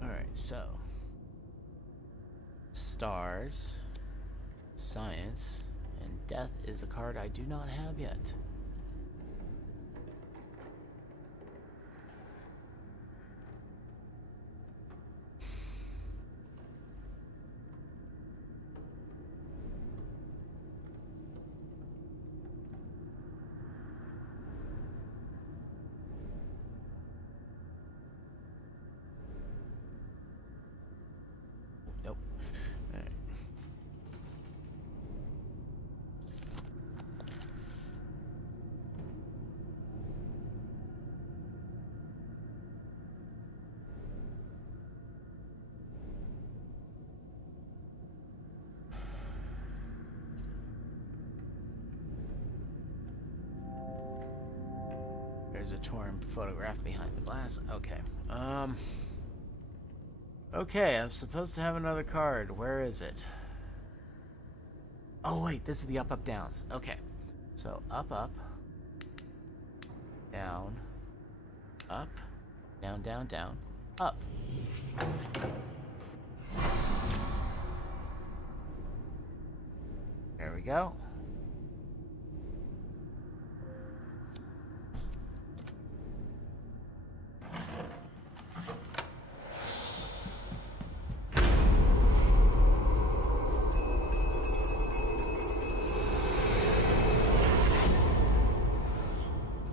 Alright, so. Stars, science, and death is a card I do not have yet. Nope. All right. There's a torn photograph behind the glass. Okay. Okay, I'm supposed to have another card. Where is it? Oh, wait, this is the up, up, downs. Okay. So, up, up. Down. Up. Down, down, down. Up. There we go.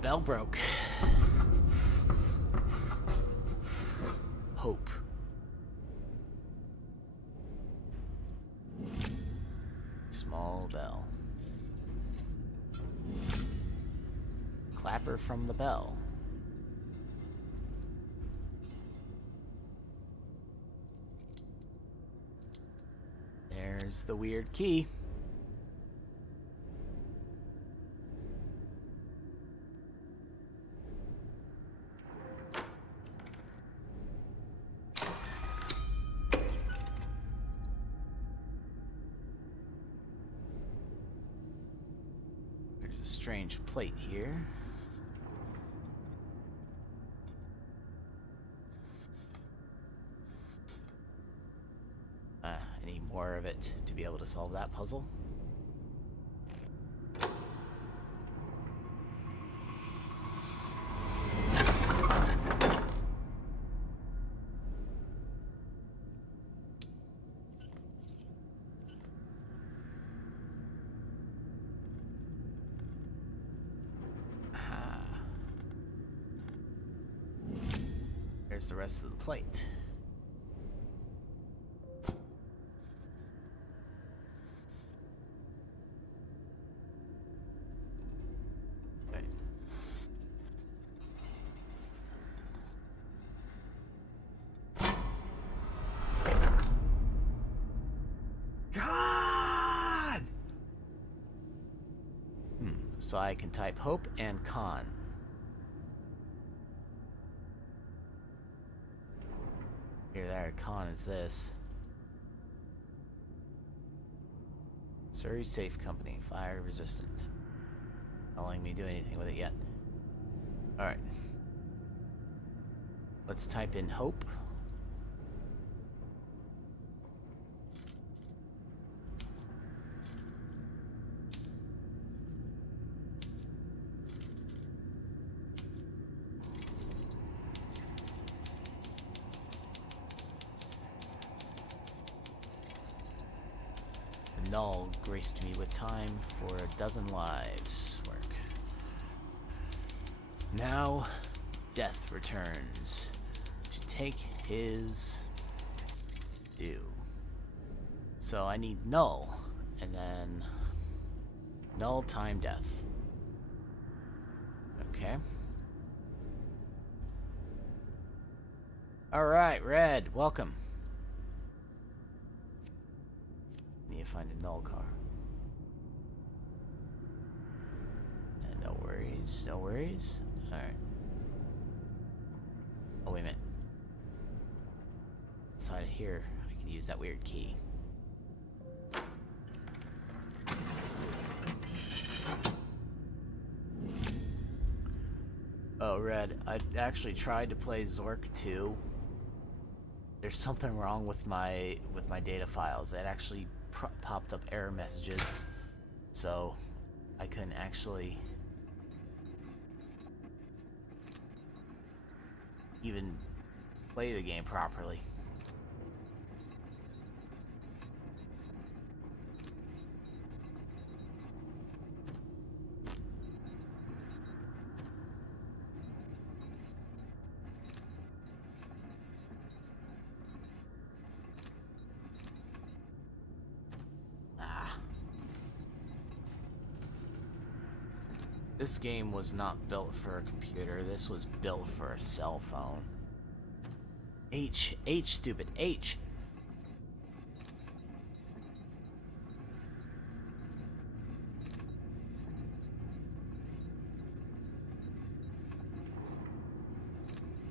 Bell broke. Hope. Small bell. Clapper from the bell. There's the weird key. There's a strange plate here. I need more of it to be able to solve that puzzle. There's the rest of the plate. Okay. God! So I can type hope and con. Here, there, con is this. Surrey Safe Company, fire resistant. Not letting me do anything with it yet. Alright. Let's type in hope. Null graced me with time for a dozen lives' work. Now, death returns to take his do. So I need null, and then null time death. Okay. Alright, Red, welcome. Need to find a null car. No worries, no worries. Alright. Oh, wait a minute. Inside of here, I can use that weird key. Oh, Red, I actually tried to play Zork 2. There's something wrong with my data files. It actually popped up error messages, so I couldn't actually even play the game properly. This game was not built for a computer. This was built for a cell phone. H, stupid, H.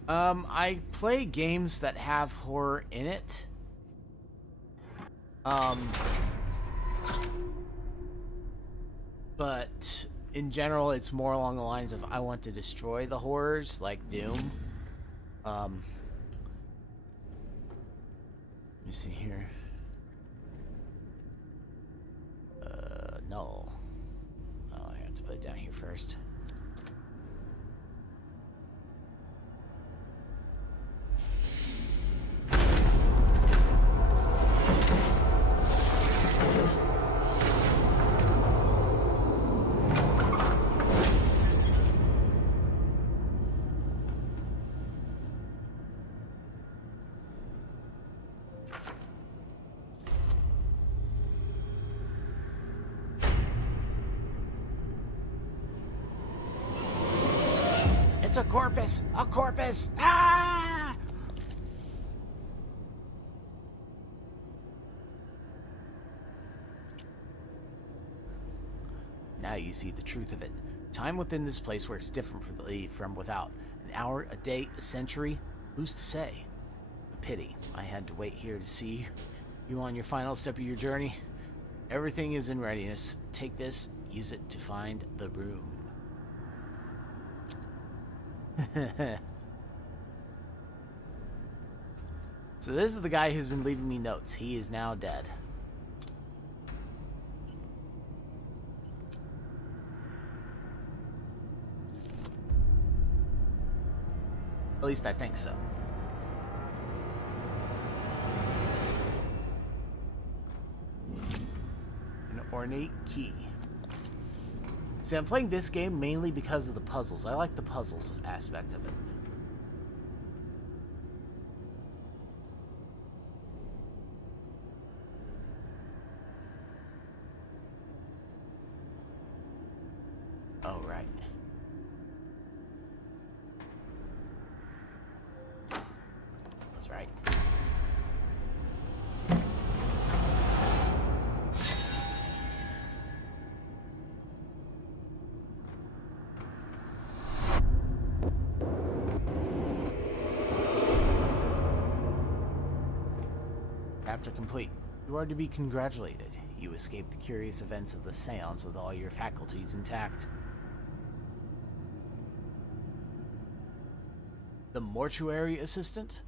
I play games that have horror in it. But in general, it's more along the lines of I want to destroy the horrors, like Doom. Let me see here. No. Oh, I have to put it down here first. It's a corpus! A corpus! Ah! Now you see the truth of it. Time within this place works differently from without. An hour, a day, a century? Who's to say? A pity. I had to wait here to see you on your final step of your journey. Everything is in readiness. Take this, use it to find the room. So this is the guy who's been leaving me notes. He is now dead. At least I think so. An ornate key. See, I'm playing this game mainly because of the puzzles. I like the puzzles aspect of it. Oh, right. That's right. Chapter complete. You are to be congratulated. You escaped the curious events of the seance with all your faculties intact. The mortuary assistant?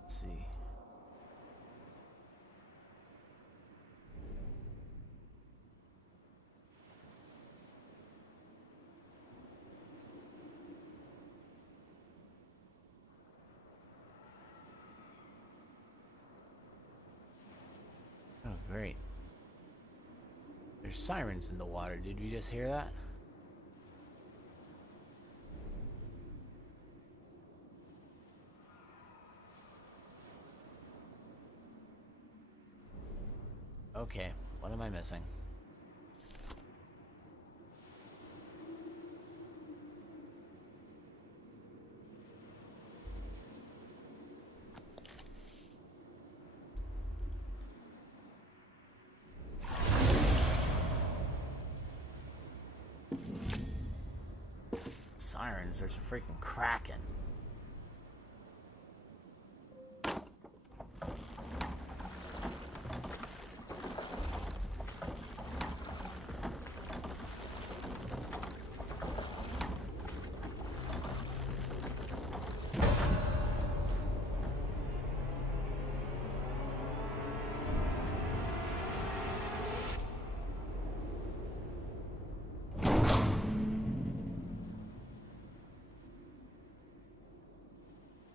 Let's see. Great. There's sirens in the water. Did you just hear that? Okay, what am I missing? Sirens, there's a freaking kraken.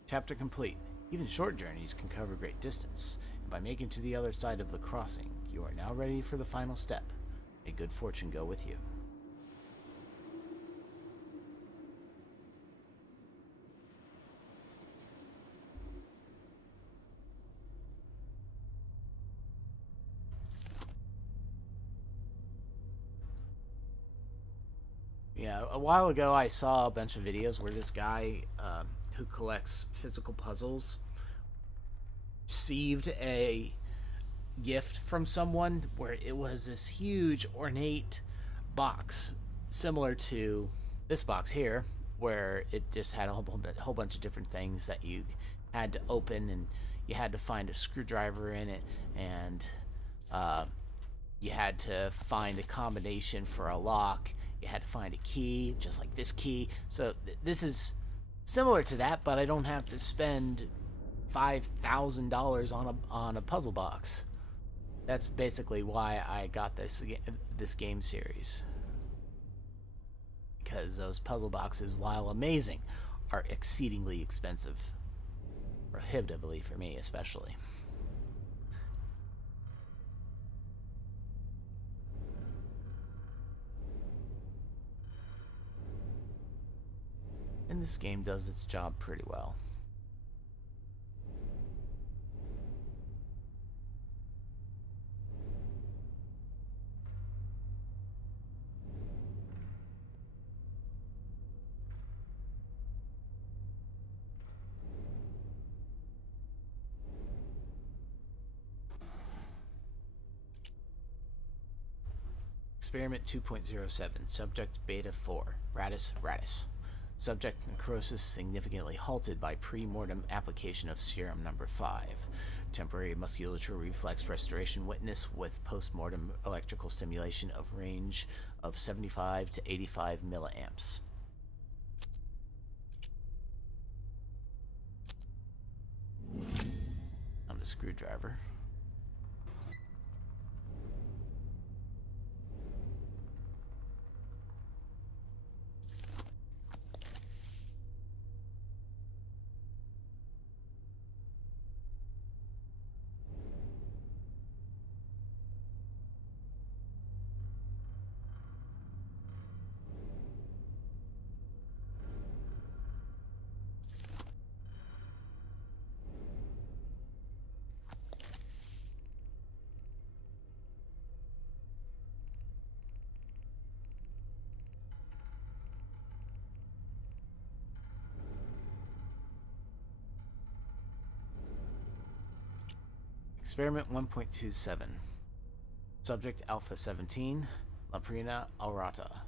Chapter complete. Even short journeys can cover great distance, and by making to the other side of the crossing, you are now ready for the final step. May good fortune go with you. Yeah, a while ago I saw a bunch of videos where this guy who collects physical puzzles received a gift from someone where it was this huge ornate box similar to this box here, where it just had a whole bunch of different things that you had to open, and you had to find a screwdriver in it, and you had to find a combination for a lock. You had to find a key, just like this key. So this is similar to that, but I don't have to spend $5,000 on a puzzle box. That's basically why I got this game series. Because those puzzle boxes, while amazing, are exceedingly expensive. Prohibitively for me, especially. And this game does its job pretty well. Experiment 2.07, Subject Beta 4, Radis. Subject necrosis significantly halted by pre-mortem application of serum number 5. Temporary musculature reflex restoration witness with post-mortem electrical stimulation of range of 75 to 85 milliamps. On the screwdriver. Experiment 1.27. Subject Alpha 17, Lamprina aurata.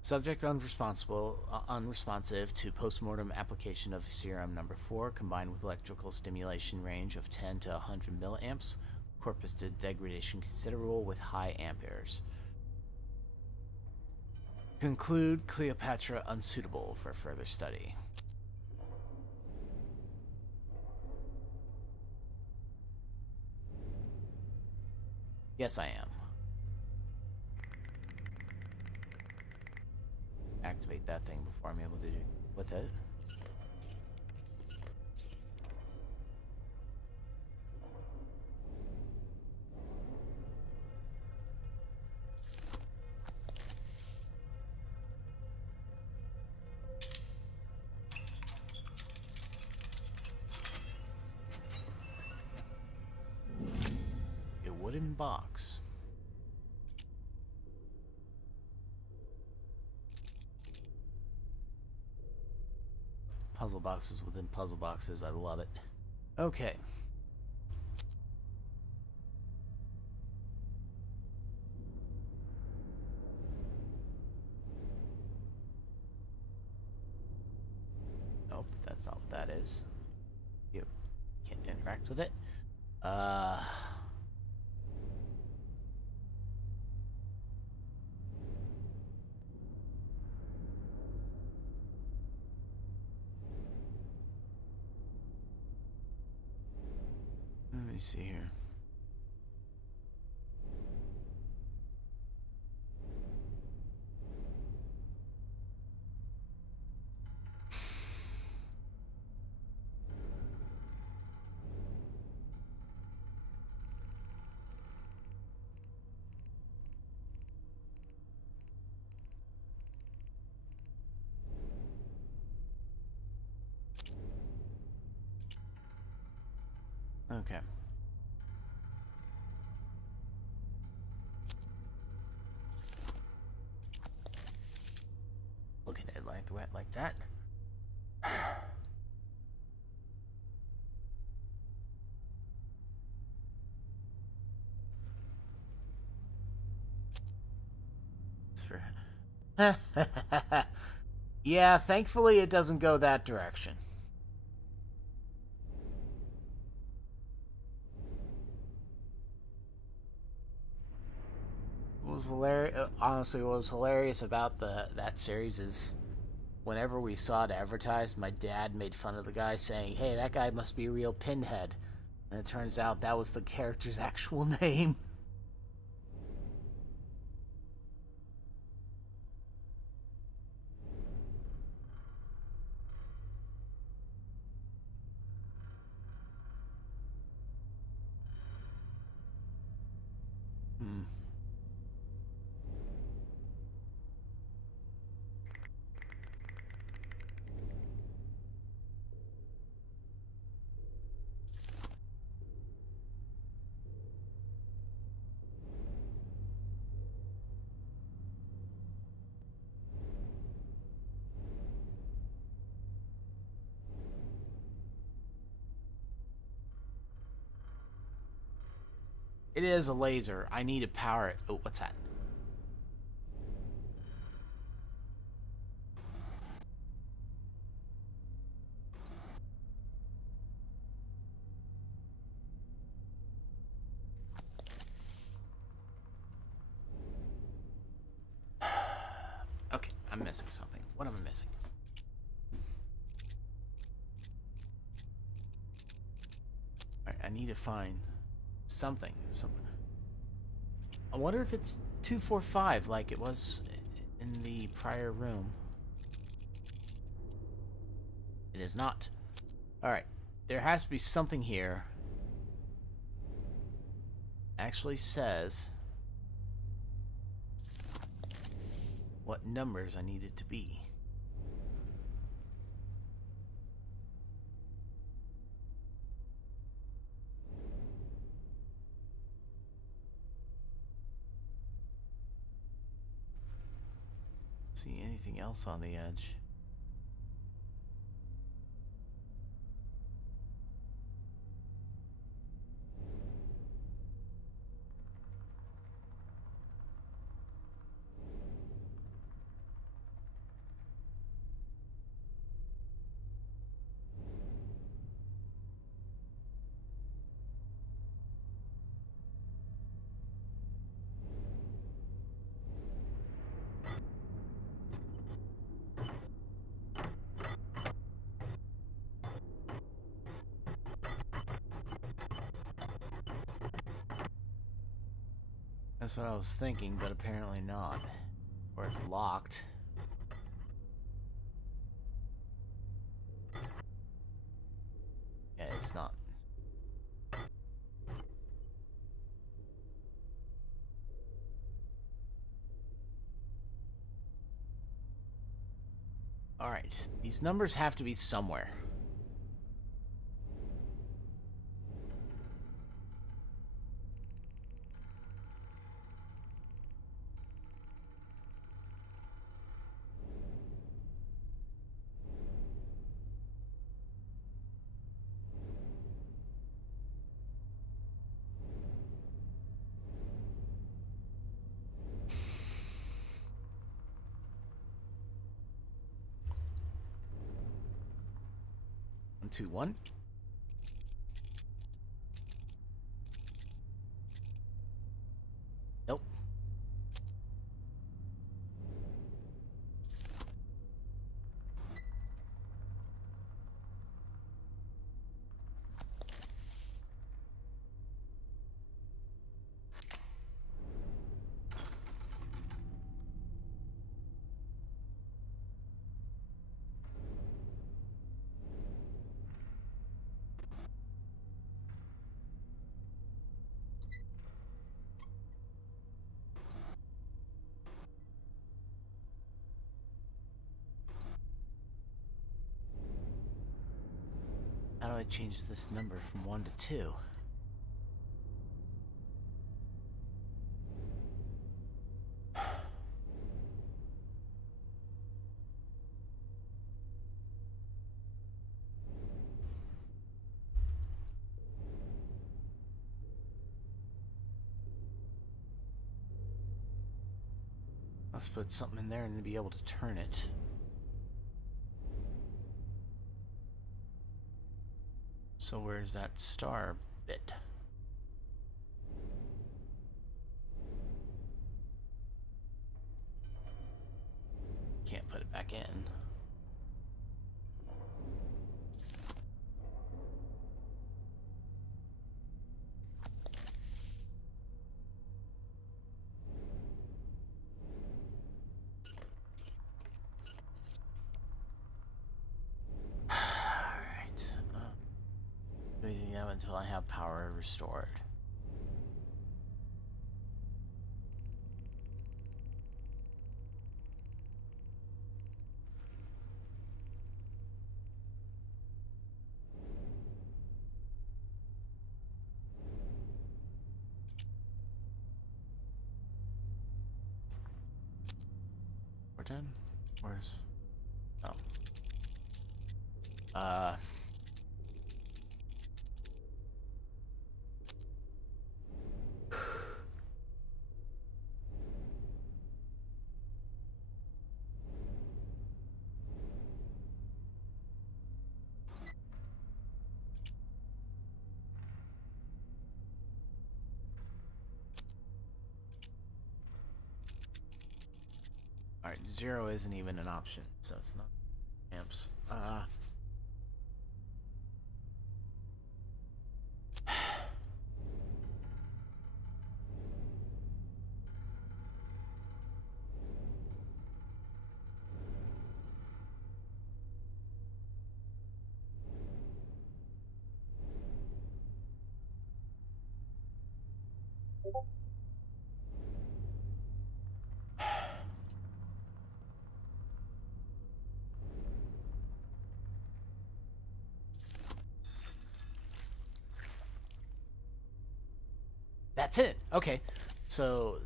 Subject unresponsive to postmortem application of serum number 4 combined with electrical stimulation range of 10 to 100 milliamps. Corpus degradation considerable with high amperes. Conclude Cleopatra unsuitable for further study. Yes, I am. Activate that thing before I'm able to do with it. wooden box. Puzzle boxes within puzzle boxes. I love it. Okay. Nope, that's not what that is. You can't interact with it. Let me see here. Okay. Looking at it like that. It's for. Yeah, thankfully it doesn't go that direction. What was hilarious, honestly, what was hilarious about that series is whenever we saw it advertised, my dad made fun of the guy saying, "Hey, that guy must be a real Pinhead," and it turns out that was the character's actual name. Hmm. It is a laser. I need to power it. Oh, what's that? Okay, I'm missing something. What am I missing? Alright, I need to find something. I wonder if it's 245 like it was in the prior room. It is not. Alright, there has to be something here. Actually says what numbers I need it to be. See anything else on the edge? That's what I was thinking, but apparently not. Or it's locked. Yeah, it's not. Alright, these numbers have to be somewhere. 2, 1. Nope. How do I change this number from 1 to 2? Let's put something in there and then be able to turn it. So where's that star bit? Can't put it back in. Alright. Anything now until I have power restored. We're done? Where's... Oh. Alright, 0 isn't even an option, so it's not amps. That's it. Okay. So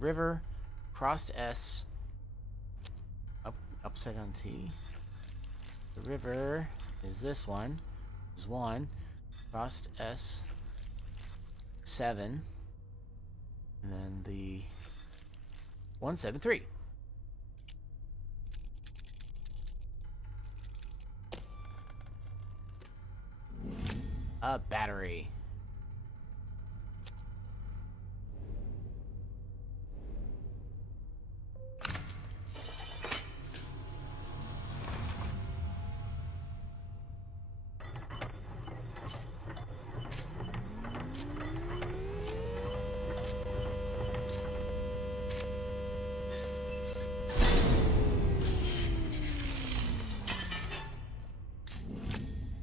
river crossed S upside down T. The river is this one. Is 1. Crossed S 7. And then the 173. A battery.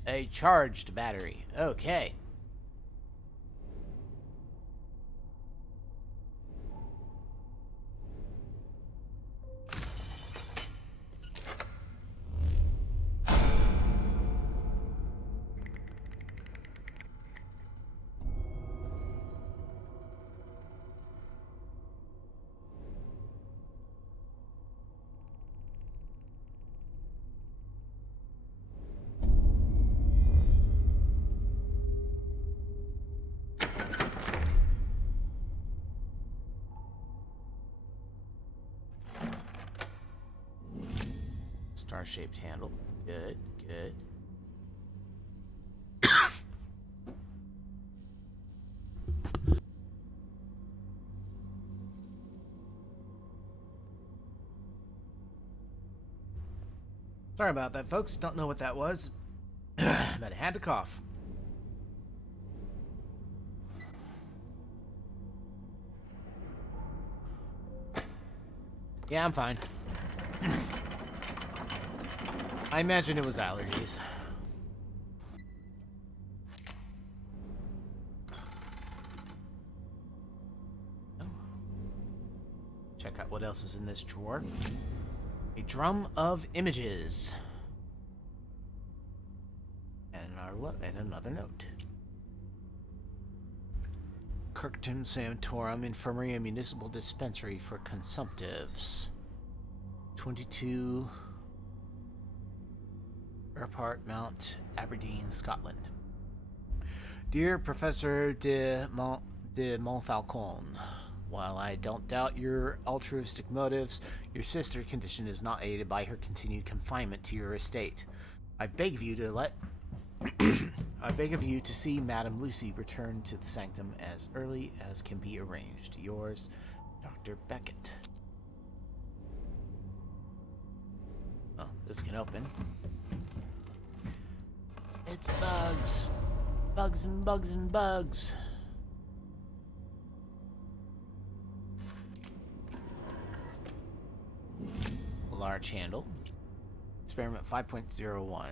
A charged battery. Okay. Star-shaped handle. Good, Good. Sorry about that, folks. Don't know what that was. But I had to cough. Yeah, I'm fine. I imagine it was allergies. Oh. Check out what else is in this drawer. A drum of images. And another note. Kirkton Santorum Infirmary and Municipal Dispensary for Consumptives. 22 Airport Mount, Aberdeen, Scotland. Dear Professor de Montfaucon, while I don't doubt your altruistic motives, your sister's condition is not aided by her continued confinement to your estate. I beg of you to see Madame Lucy return to the sanctum as early as can be arranged. Yours, Dr. Beckett. Oh, this can open. It's bugs. Bugs and bugs and bugs. A large handle. Experiment 5.01.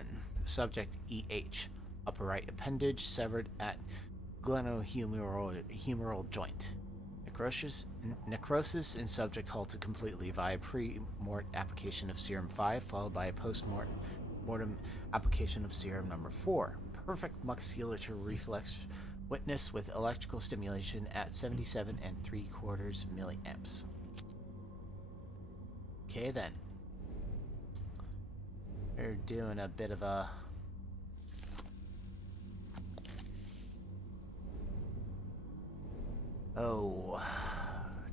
Subject EH. Upper right appendage severed at glenohumeral joint. Necrosis in subject halted completely via pre-mort application of serum 5, followed by a post-mortem application of serum number 4. Perfect musculature reflex witness with electrical stimulation at 77 3/4 milliamps. Okay then. We're doing a bit of a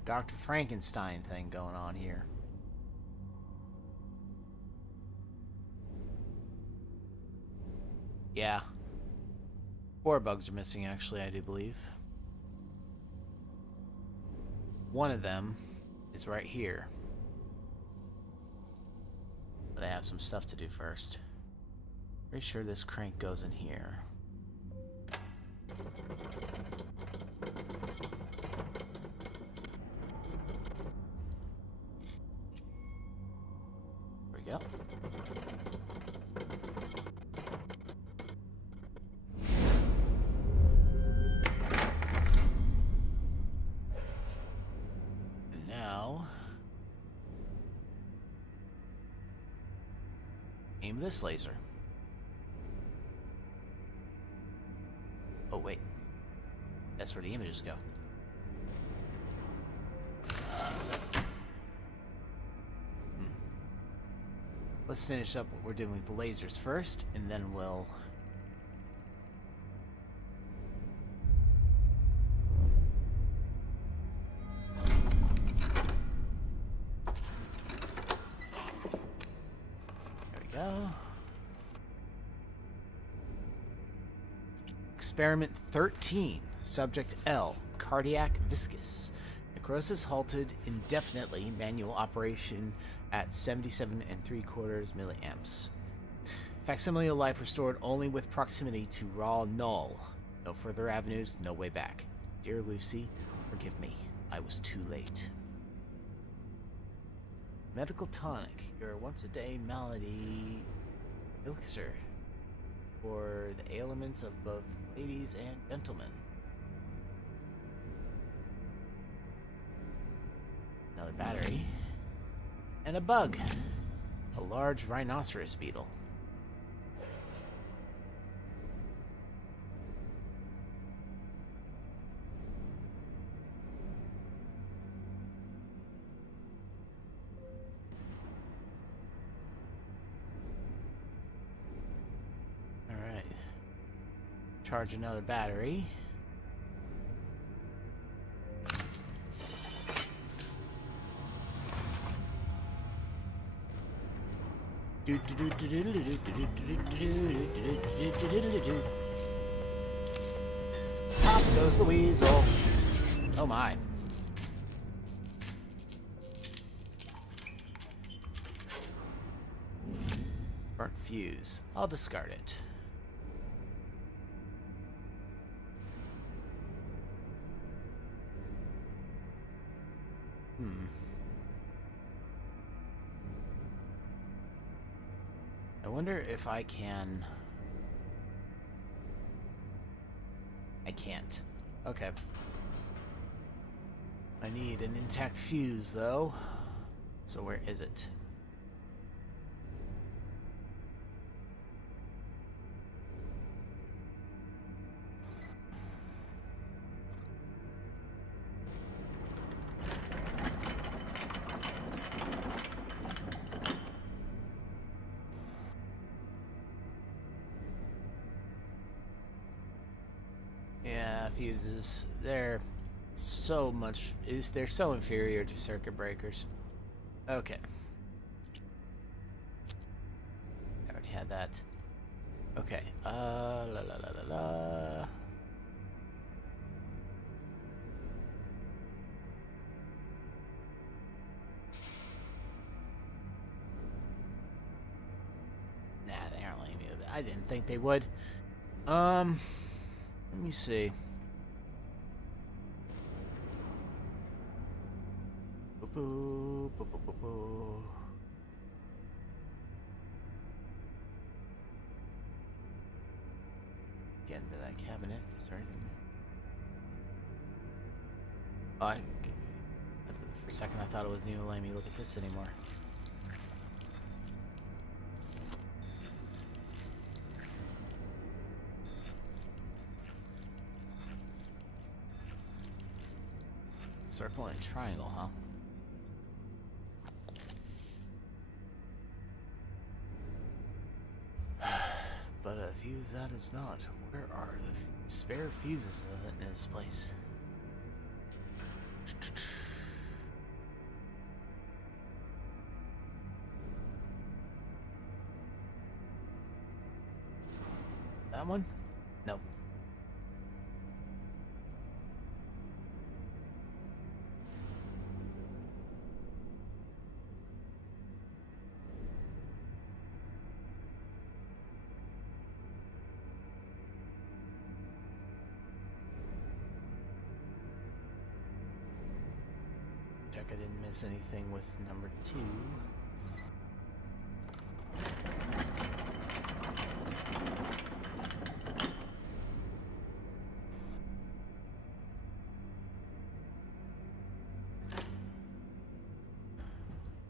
Dr. Frankenstein thing going on here. Yeah. 4 bugs are missing, actually, I do believe. One of them is right here. But I have some stuff to do first. Pretty sure this crank goes in here. There we go. And now, aim this laser. Oh wait, that's where the images go. Let's finish up what we're doing with the lasers first, and then we'll... There we go. Experiment 13. Subject L. Cardiac viscous. Necrosis halted indefinitely. Manual operation at 77 3/4 milliamps. Facsimile of life restored only with proximity to raw null. No further avenues, no way back. Dear Lucy, forgive me. I was too late. Medical tonic. Your once-a-day malady elixir for the ailments of both ladies and gentlemen. Another battery. And a bug. A large rhinoceros beetle. Alright. Charge another battery. Pop goes the weasel. Oh my. Burnt fuse. I'll discard it. I wonder if I can... I can't. Okay. I need an intact fuse, though. So where is it? Yeah, fuses. They're so much... They're so inferior to circuit breakers. Okay. I already had that. Okay. La la la la la. Nah, they aren't letting me. I didn't think they would. Let me see. Boo, boo, boo, boo, boo. Get into that cabinet. Is there anything? For a second I thought it wasn't even letting me look at this anymore. Circle and triangle, huh? But a fuse that is not. Where are the spare fuses in this place? That one? Nope. Check I didn't miss anything with number 2.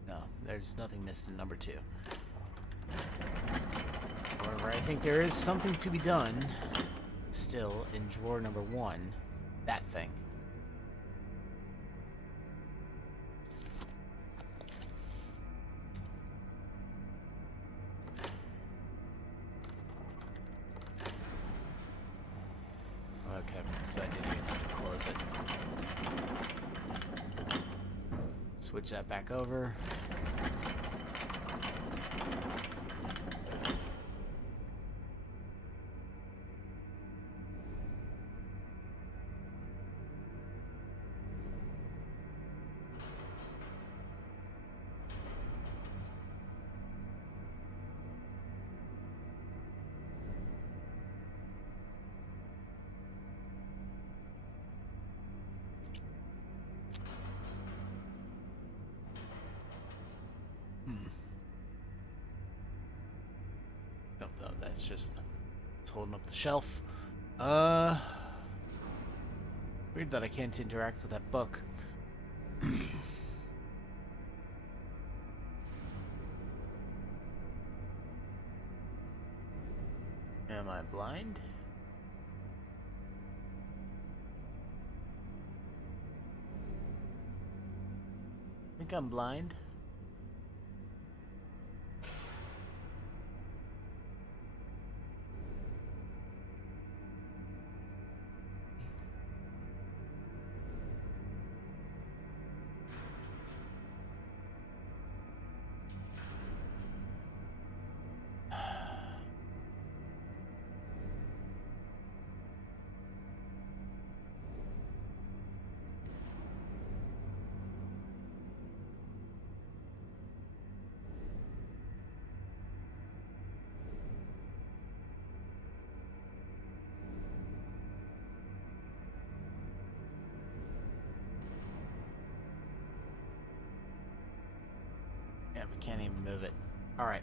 No, there's nothing missed in number 2. However, I think there is something to be done still in drawer number 1. That thing. Okay, so I didn't even have to close it. Switch that back over. Nope, no, that's just it's holding up the shelf. Weird that I can't interact with that book. Am I blind? I think I'm blind. we can't even move it. Alright.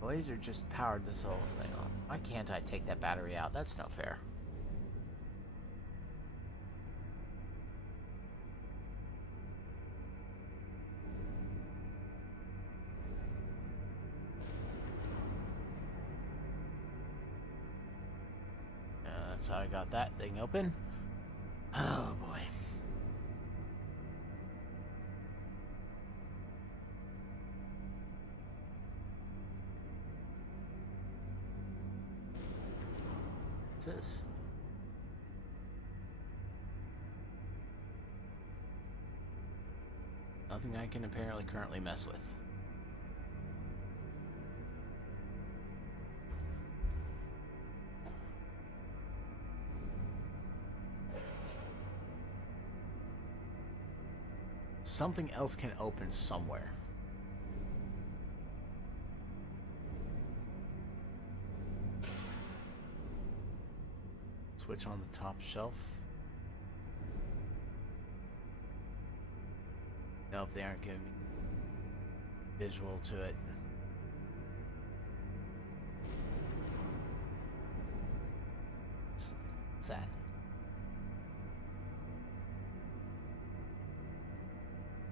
The laser just powered this whole thing on. Why can't I take that battery out? That's no fair. That's how I got that thing open. Oh boy. What's this? Nothing I can apparently currently mess with. Something else can open somewhere. Switch on the top shelf. Nope, they aren't giving me visual to it. What's that?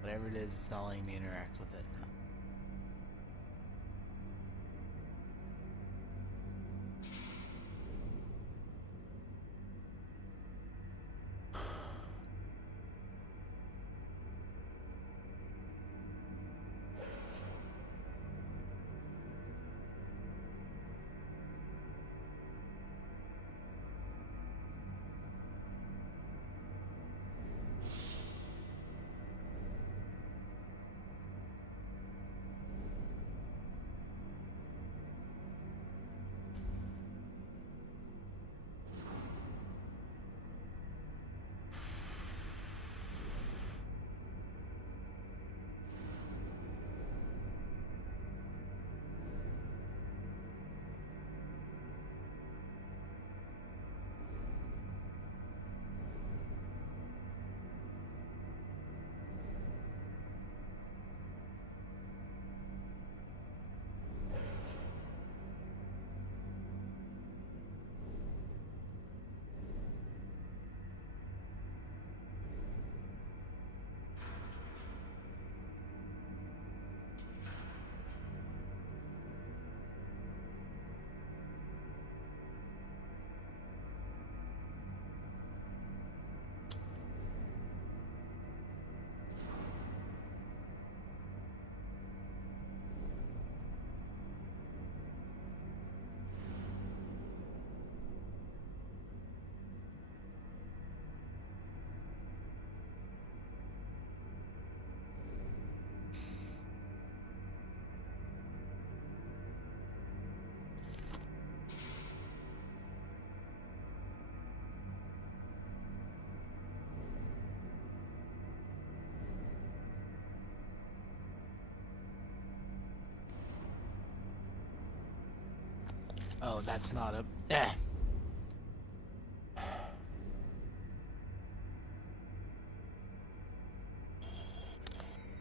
Whatever it is, it's not letting me interact with it. Oh, that's not a...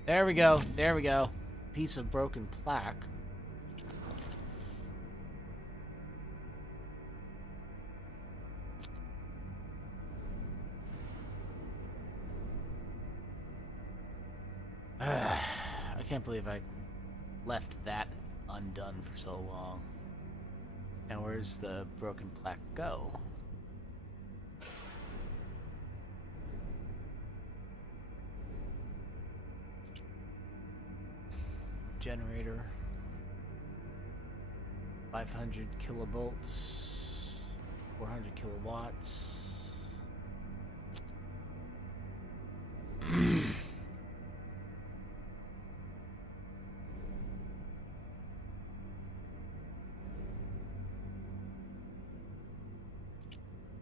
There we go. There we go. Piece of broken plaque. I can't believe I left that undone for so long. Now where's the broken plaque go? Generator. 500 kilovolts. 400 kilowatts.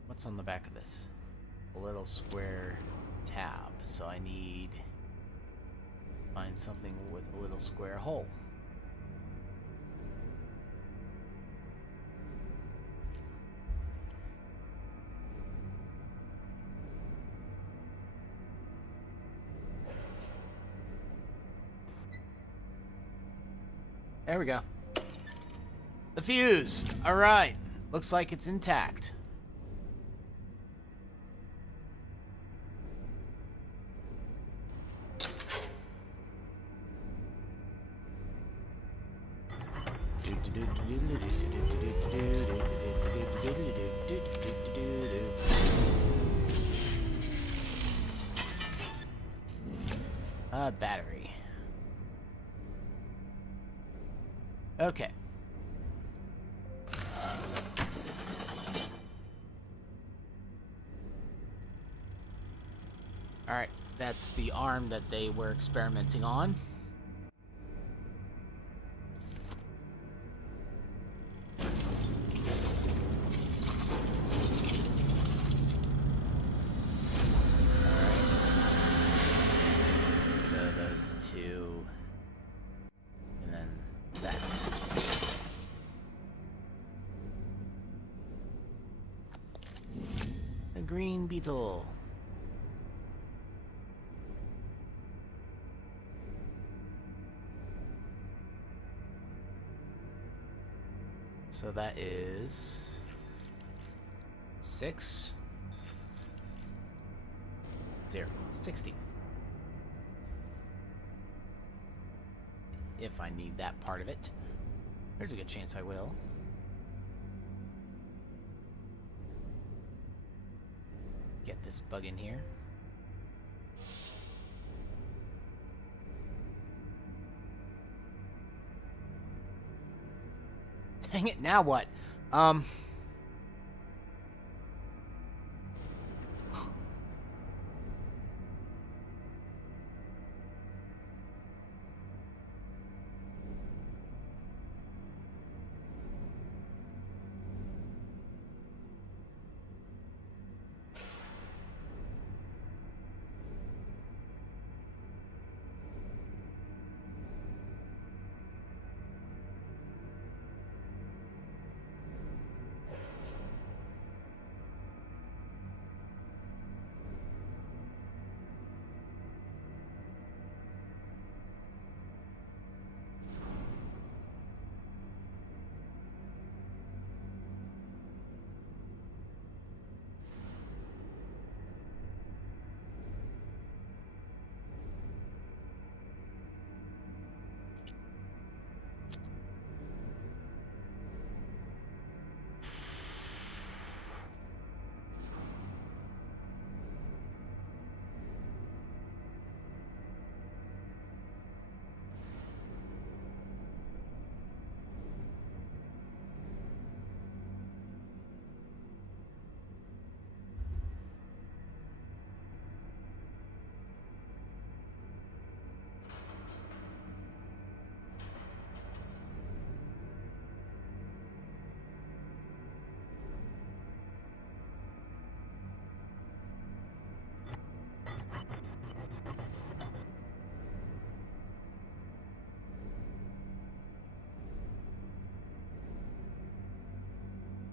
What's on the back of this? A little square tab. So I need to find something with a little square hole. There we go. The fuse. All right. Looks like it's intact. Battery. Okay. Alright, that's the arm that they were experimenting on. So those two, and then that. A green beetle. So that is 6, 0, 60. If I need that part of it. There's a good chance I will. Get this bug in here. Dang it, now what?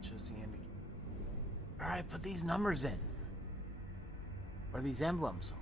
Shows the indicator. Alright, put these numbers in. Or these emblems.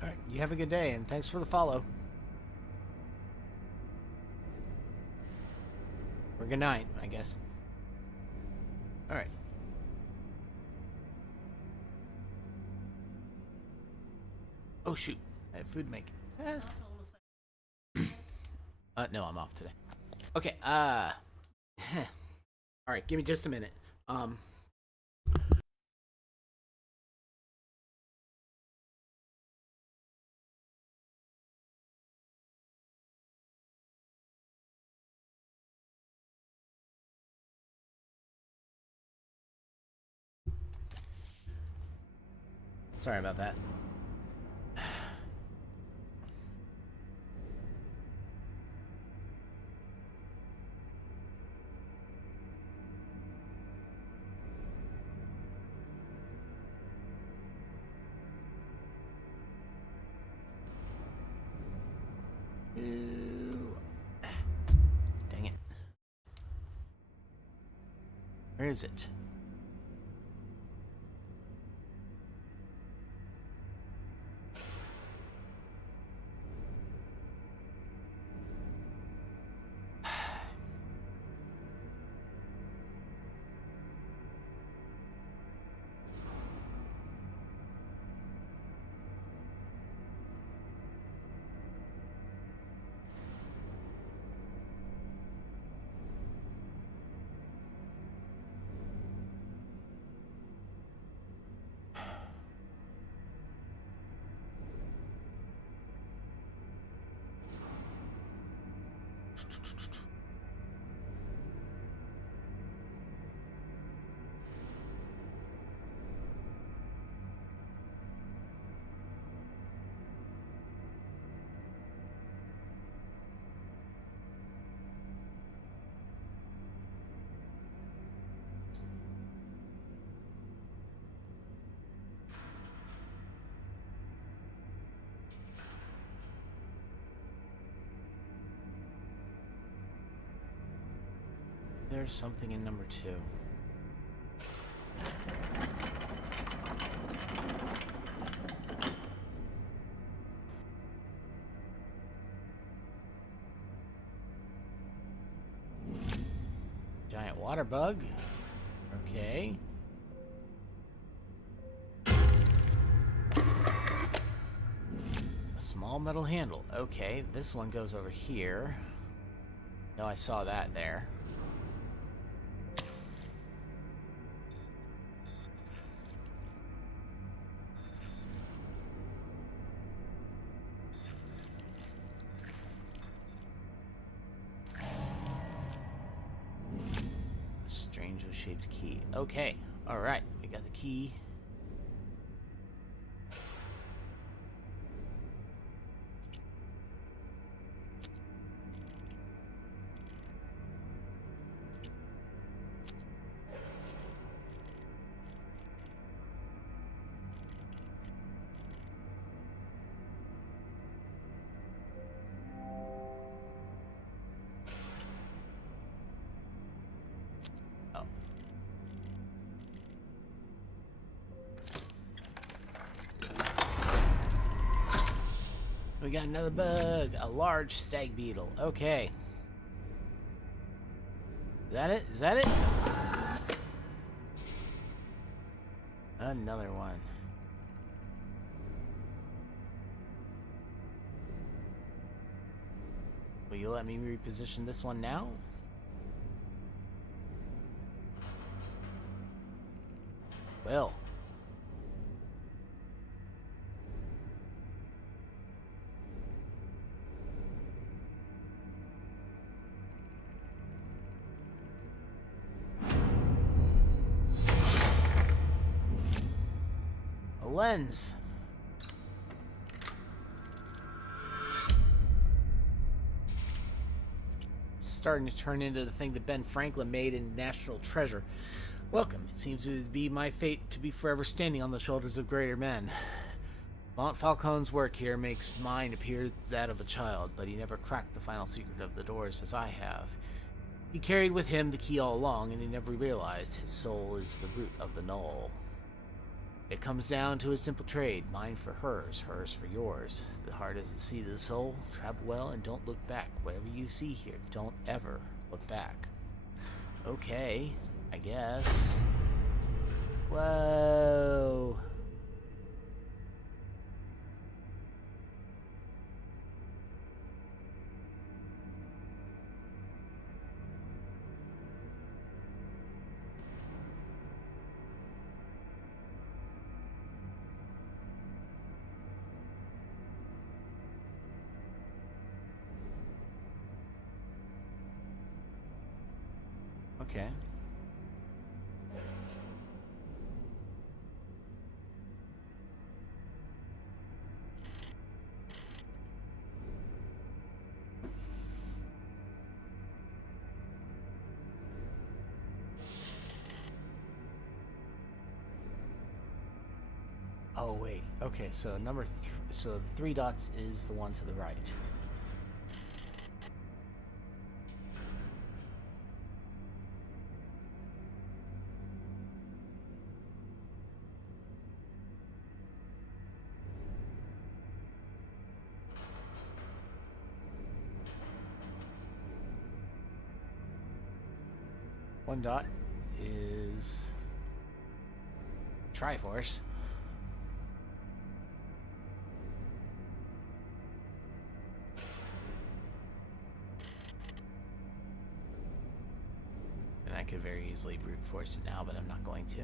Alright, you have a good day, and thanks for the follow. Or good night, I guess. Alright. Oh, shoot. I have food to make. No, I'm off today. Okay, Alright, give me just a minute. Sorry about that. Ooh. Dang it. Where is it? There's something in number 2. Giant water bug. Okay. A small metal handle. Okay, this one goes over here. No, I saw that there. Strangely shaped key. Okay, alright, we got the key. We got another bug, a large stag beetle. Okay. Is that it? Is that it? Another one. Will you let me reposition this one now? Well. Lens. It's starting to turn into the thing that Ben Franklin made in National Treasure. Welcome. It seems to be my fate to be forever standing on the shoulders of greater men. Montfaucon's work here makes mine appear that of a child, but he never cracked the final secret of the doors as I have. He carried with him the key all along, and he never realized his soul is the root of the null. It comes down to a simple trade, mine for hers, hers for yours. The heart is the seat of the soul. Travel well and don't look back. Whatever you see here, don't ever look back. Okay. I guess. Whoa. Okay. Oh wait. Okay, so so the 3 dots is the one to the right. One dot is Triforce. And I could very easily brute force it now, but I'm not going to.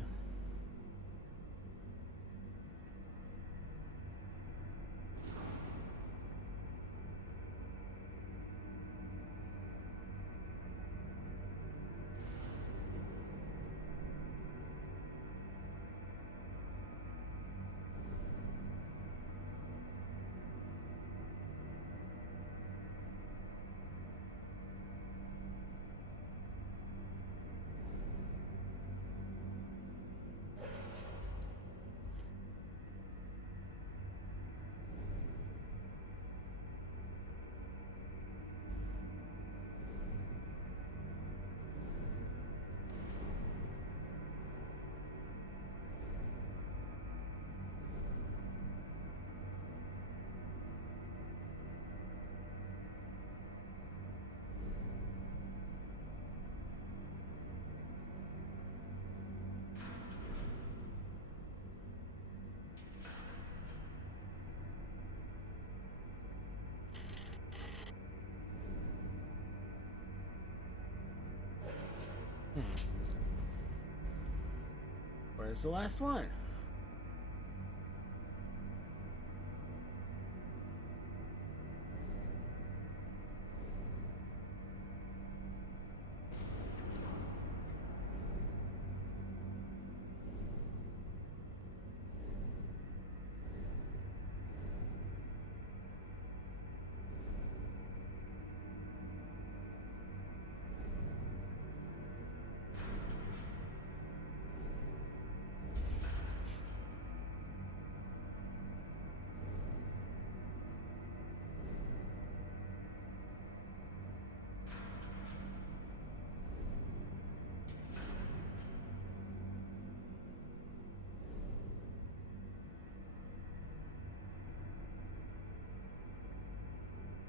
Where's the last one?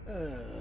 Oh.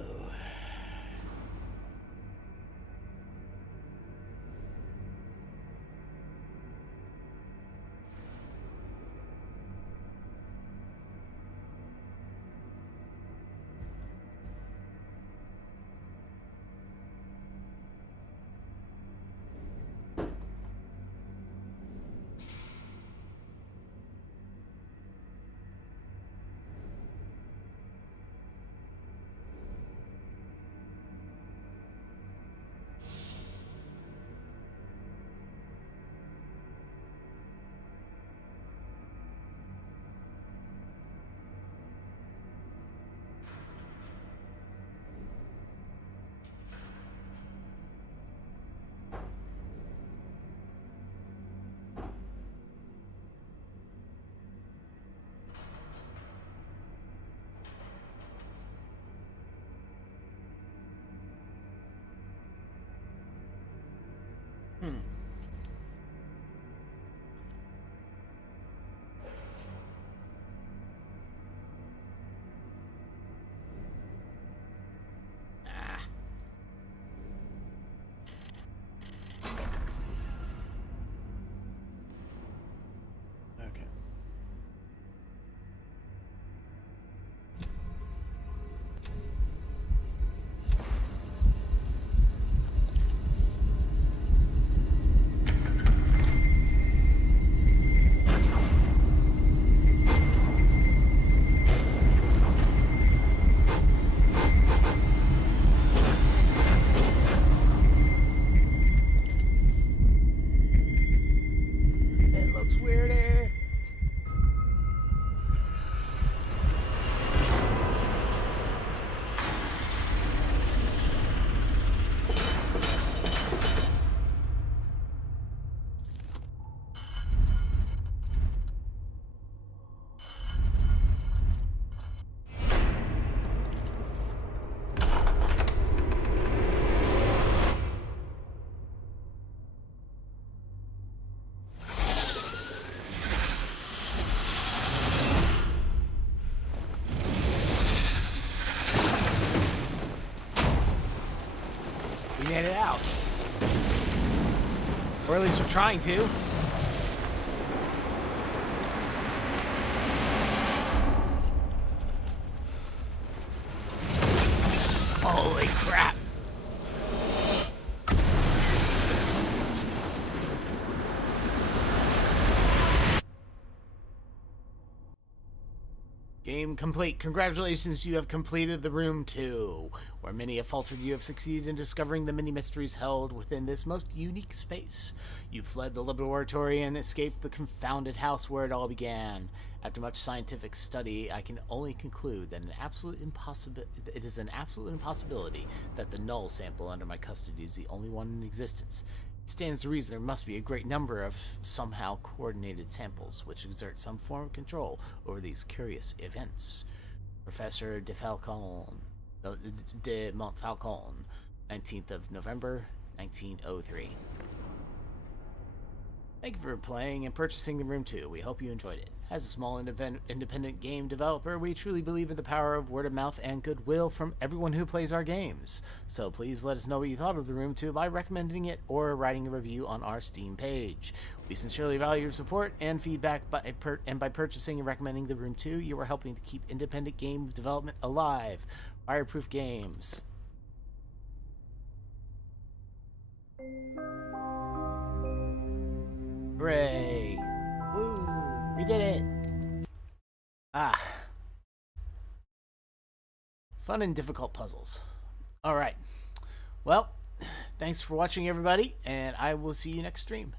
get it out. Or at least we're trying to. Holy crap. Game complete. Congratulations, you have completed the Room 2. Where many have faltered, you have succeeded in discovering the many mysteries held within this most unique space. You fled the laboratory and escaped the confounded house where it all began. After much scientific study, I can only conclude that it is an absolute impossibility that the null sample under my custody is the only one in existence. It stands to reason there must be a great number of somehow coordinated samples which exert some form of control over these curious events. Professor de Montfalcon, 19th of November, 1903. Thank you for playing and purchasing the Room 2. We hope you enjoyed it. As a small independent game developer, we truly believe in the power of word of mouth and goodwill from everyone who plays our games. So please let us know what you thought of the Room 2 by recommending it or writing a review on our Steam page. We sincerely value your support and feedback, by purchasing and recommending the Room 2, you are helping to keep independent game development alive. Fireproof Games. Hooray! Woo! We did it! Ah. Fun and difficult puzzles. Alright. Well, thanks for watching, everybody, and I will see you next stream.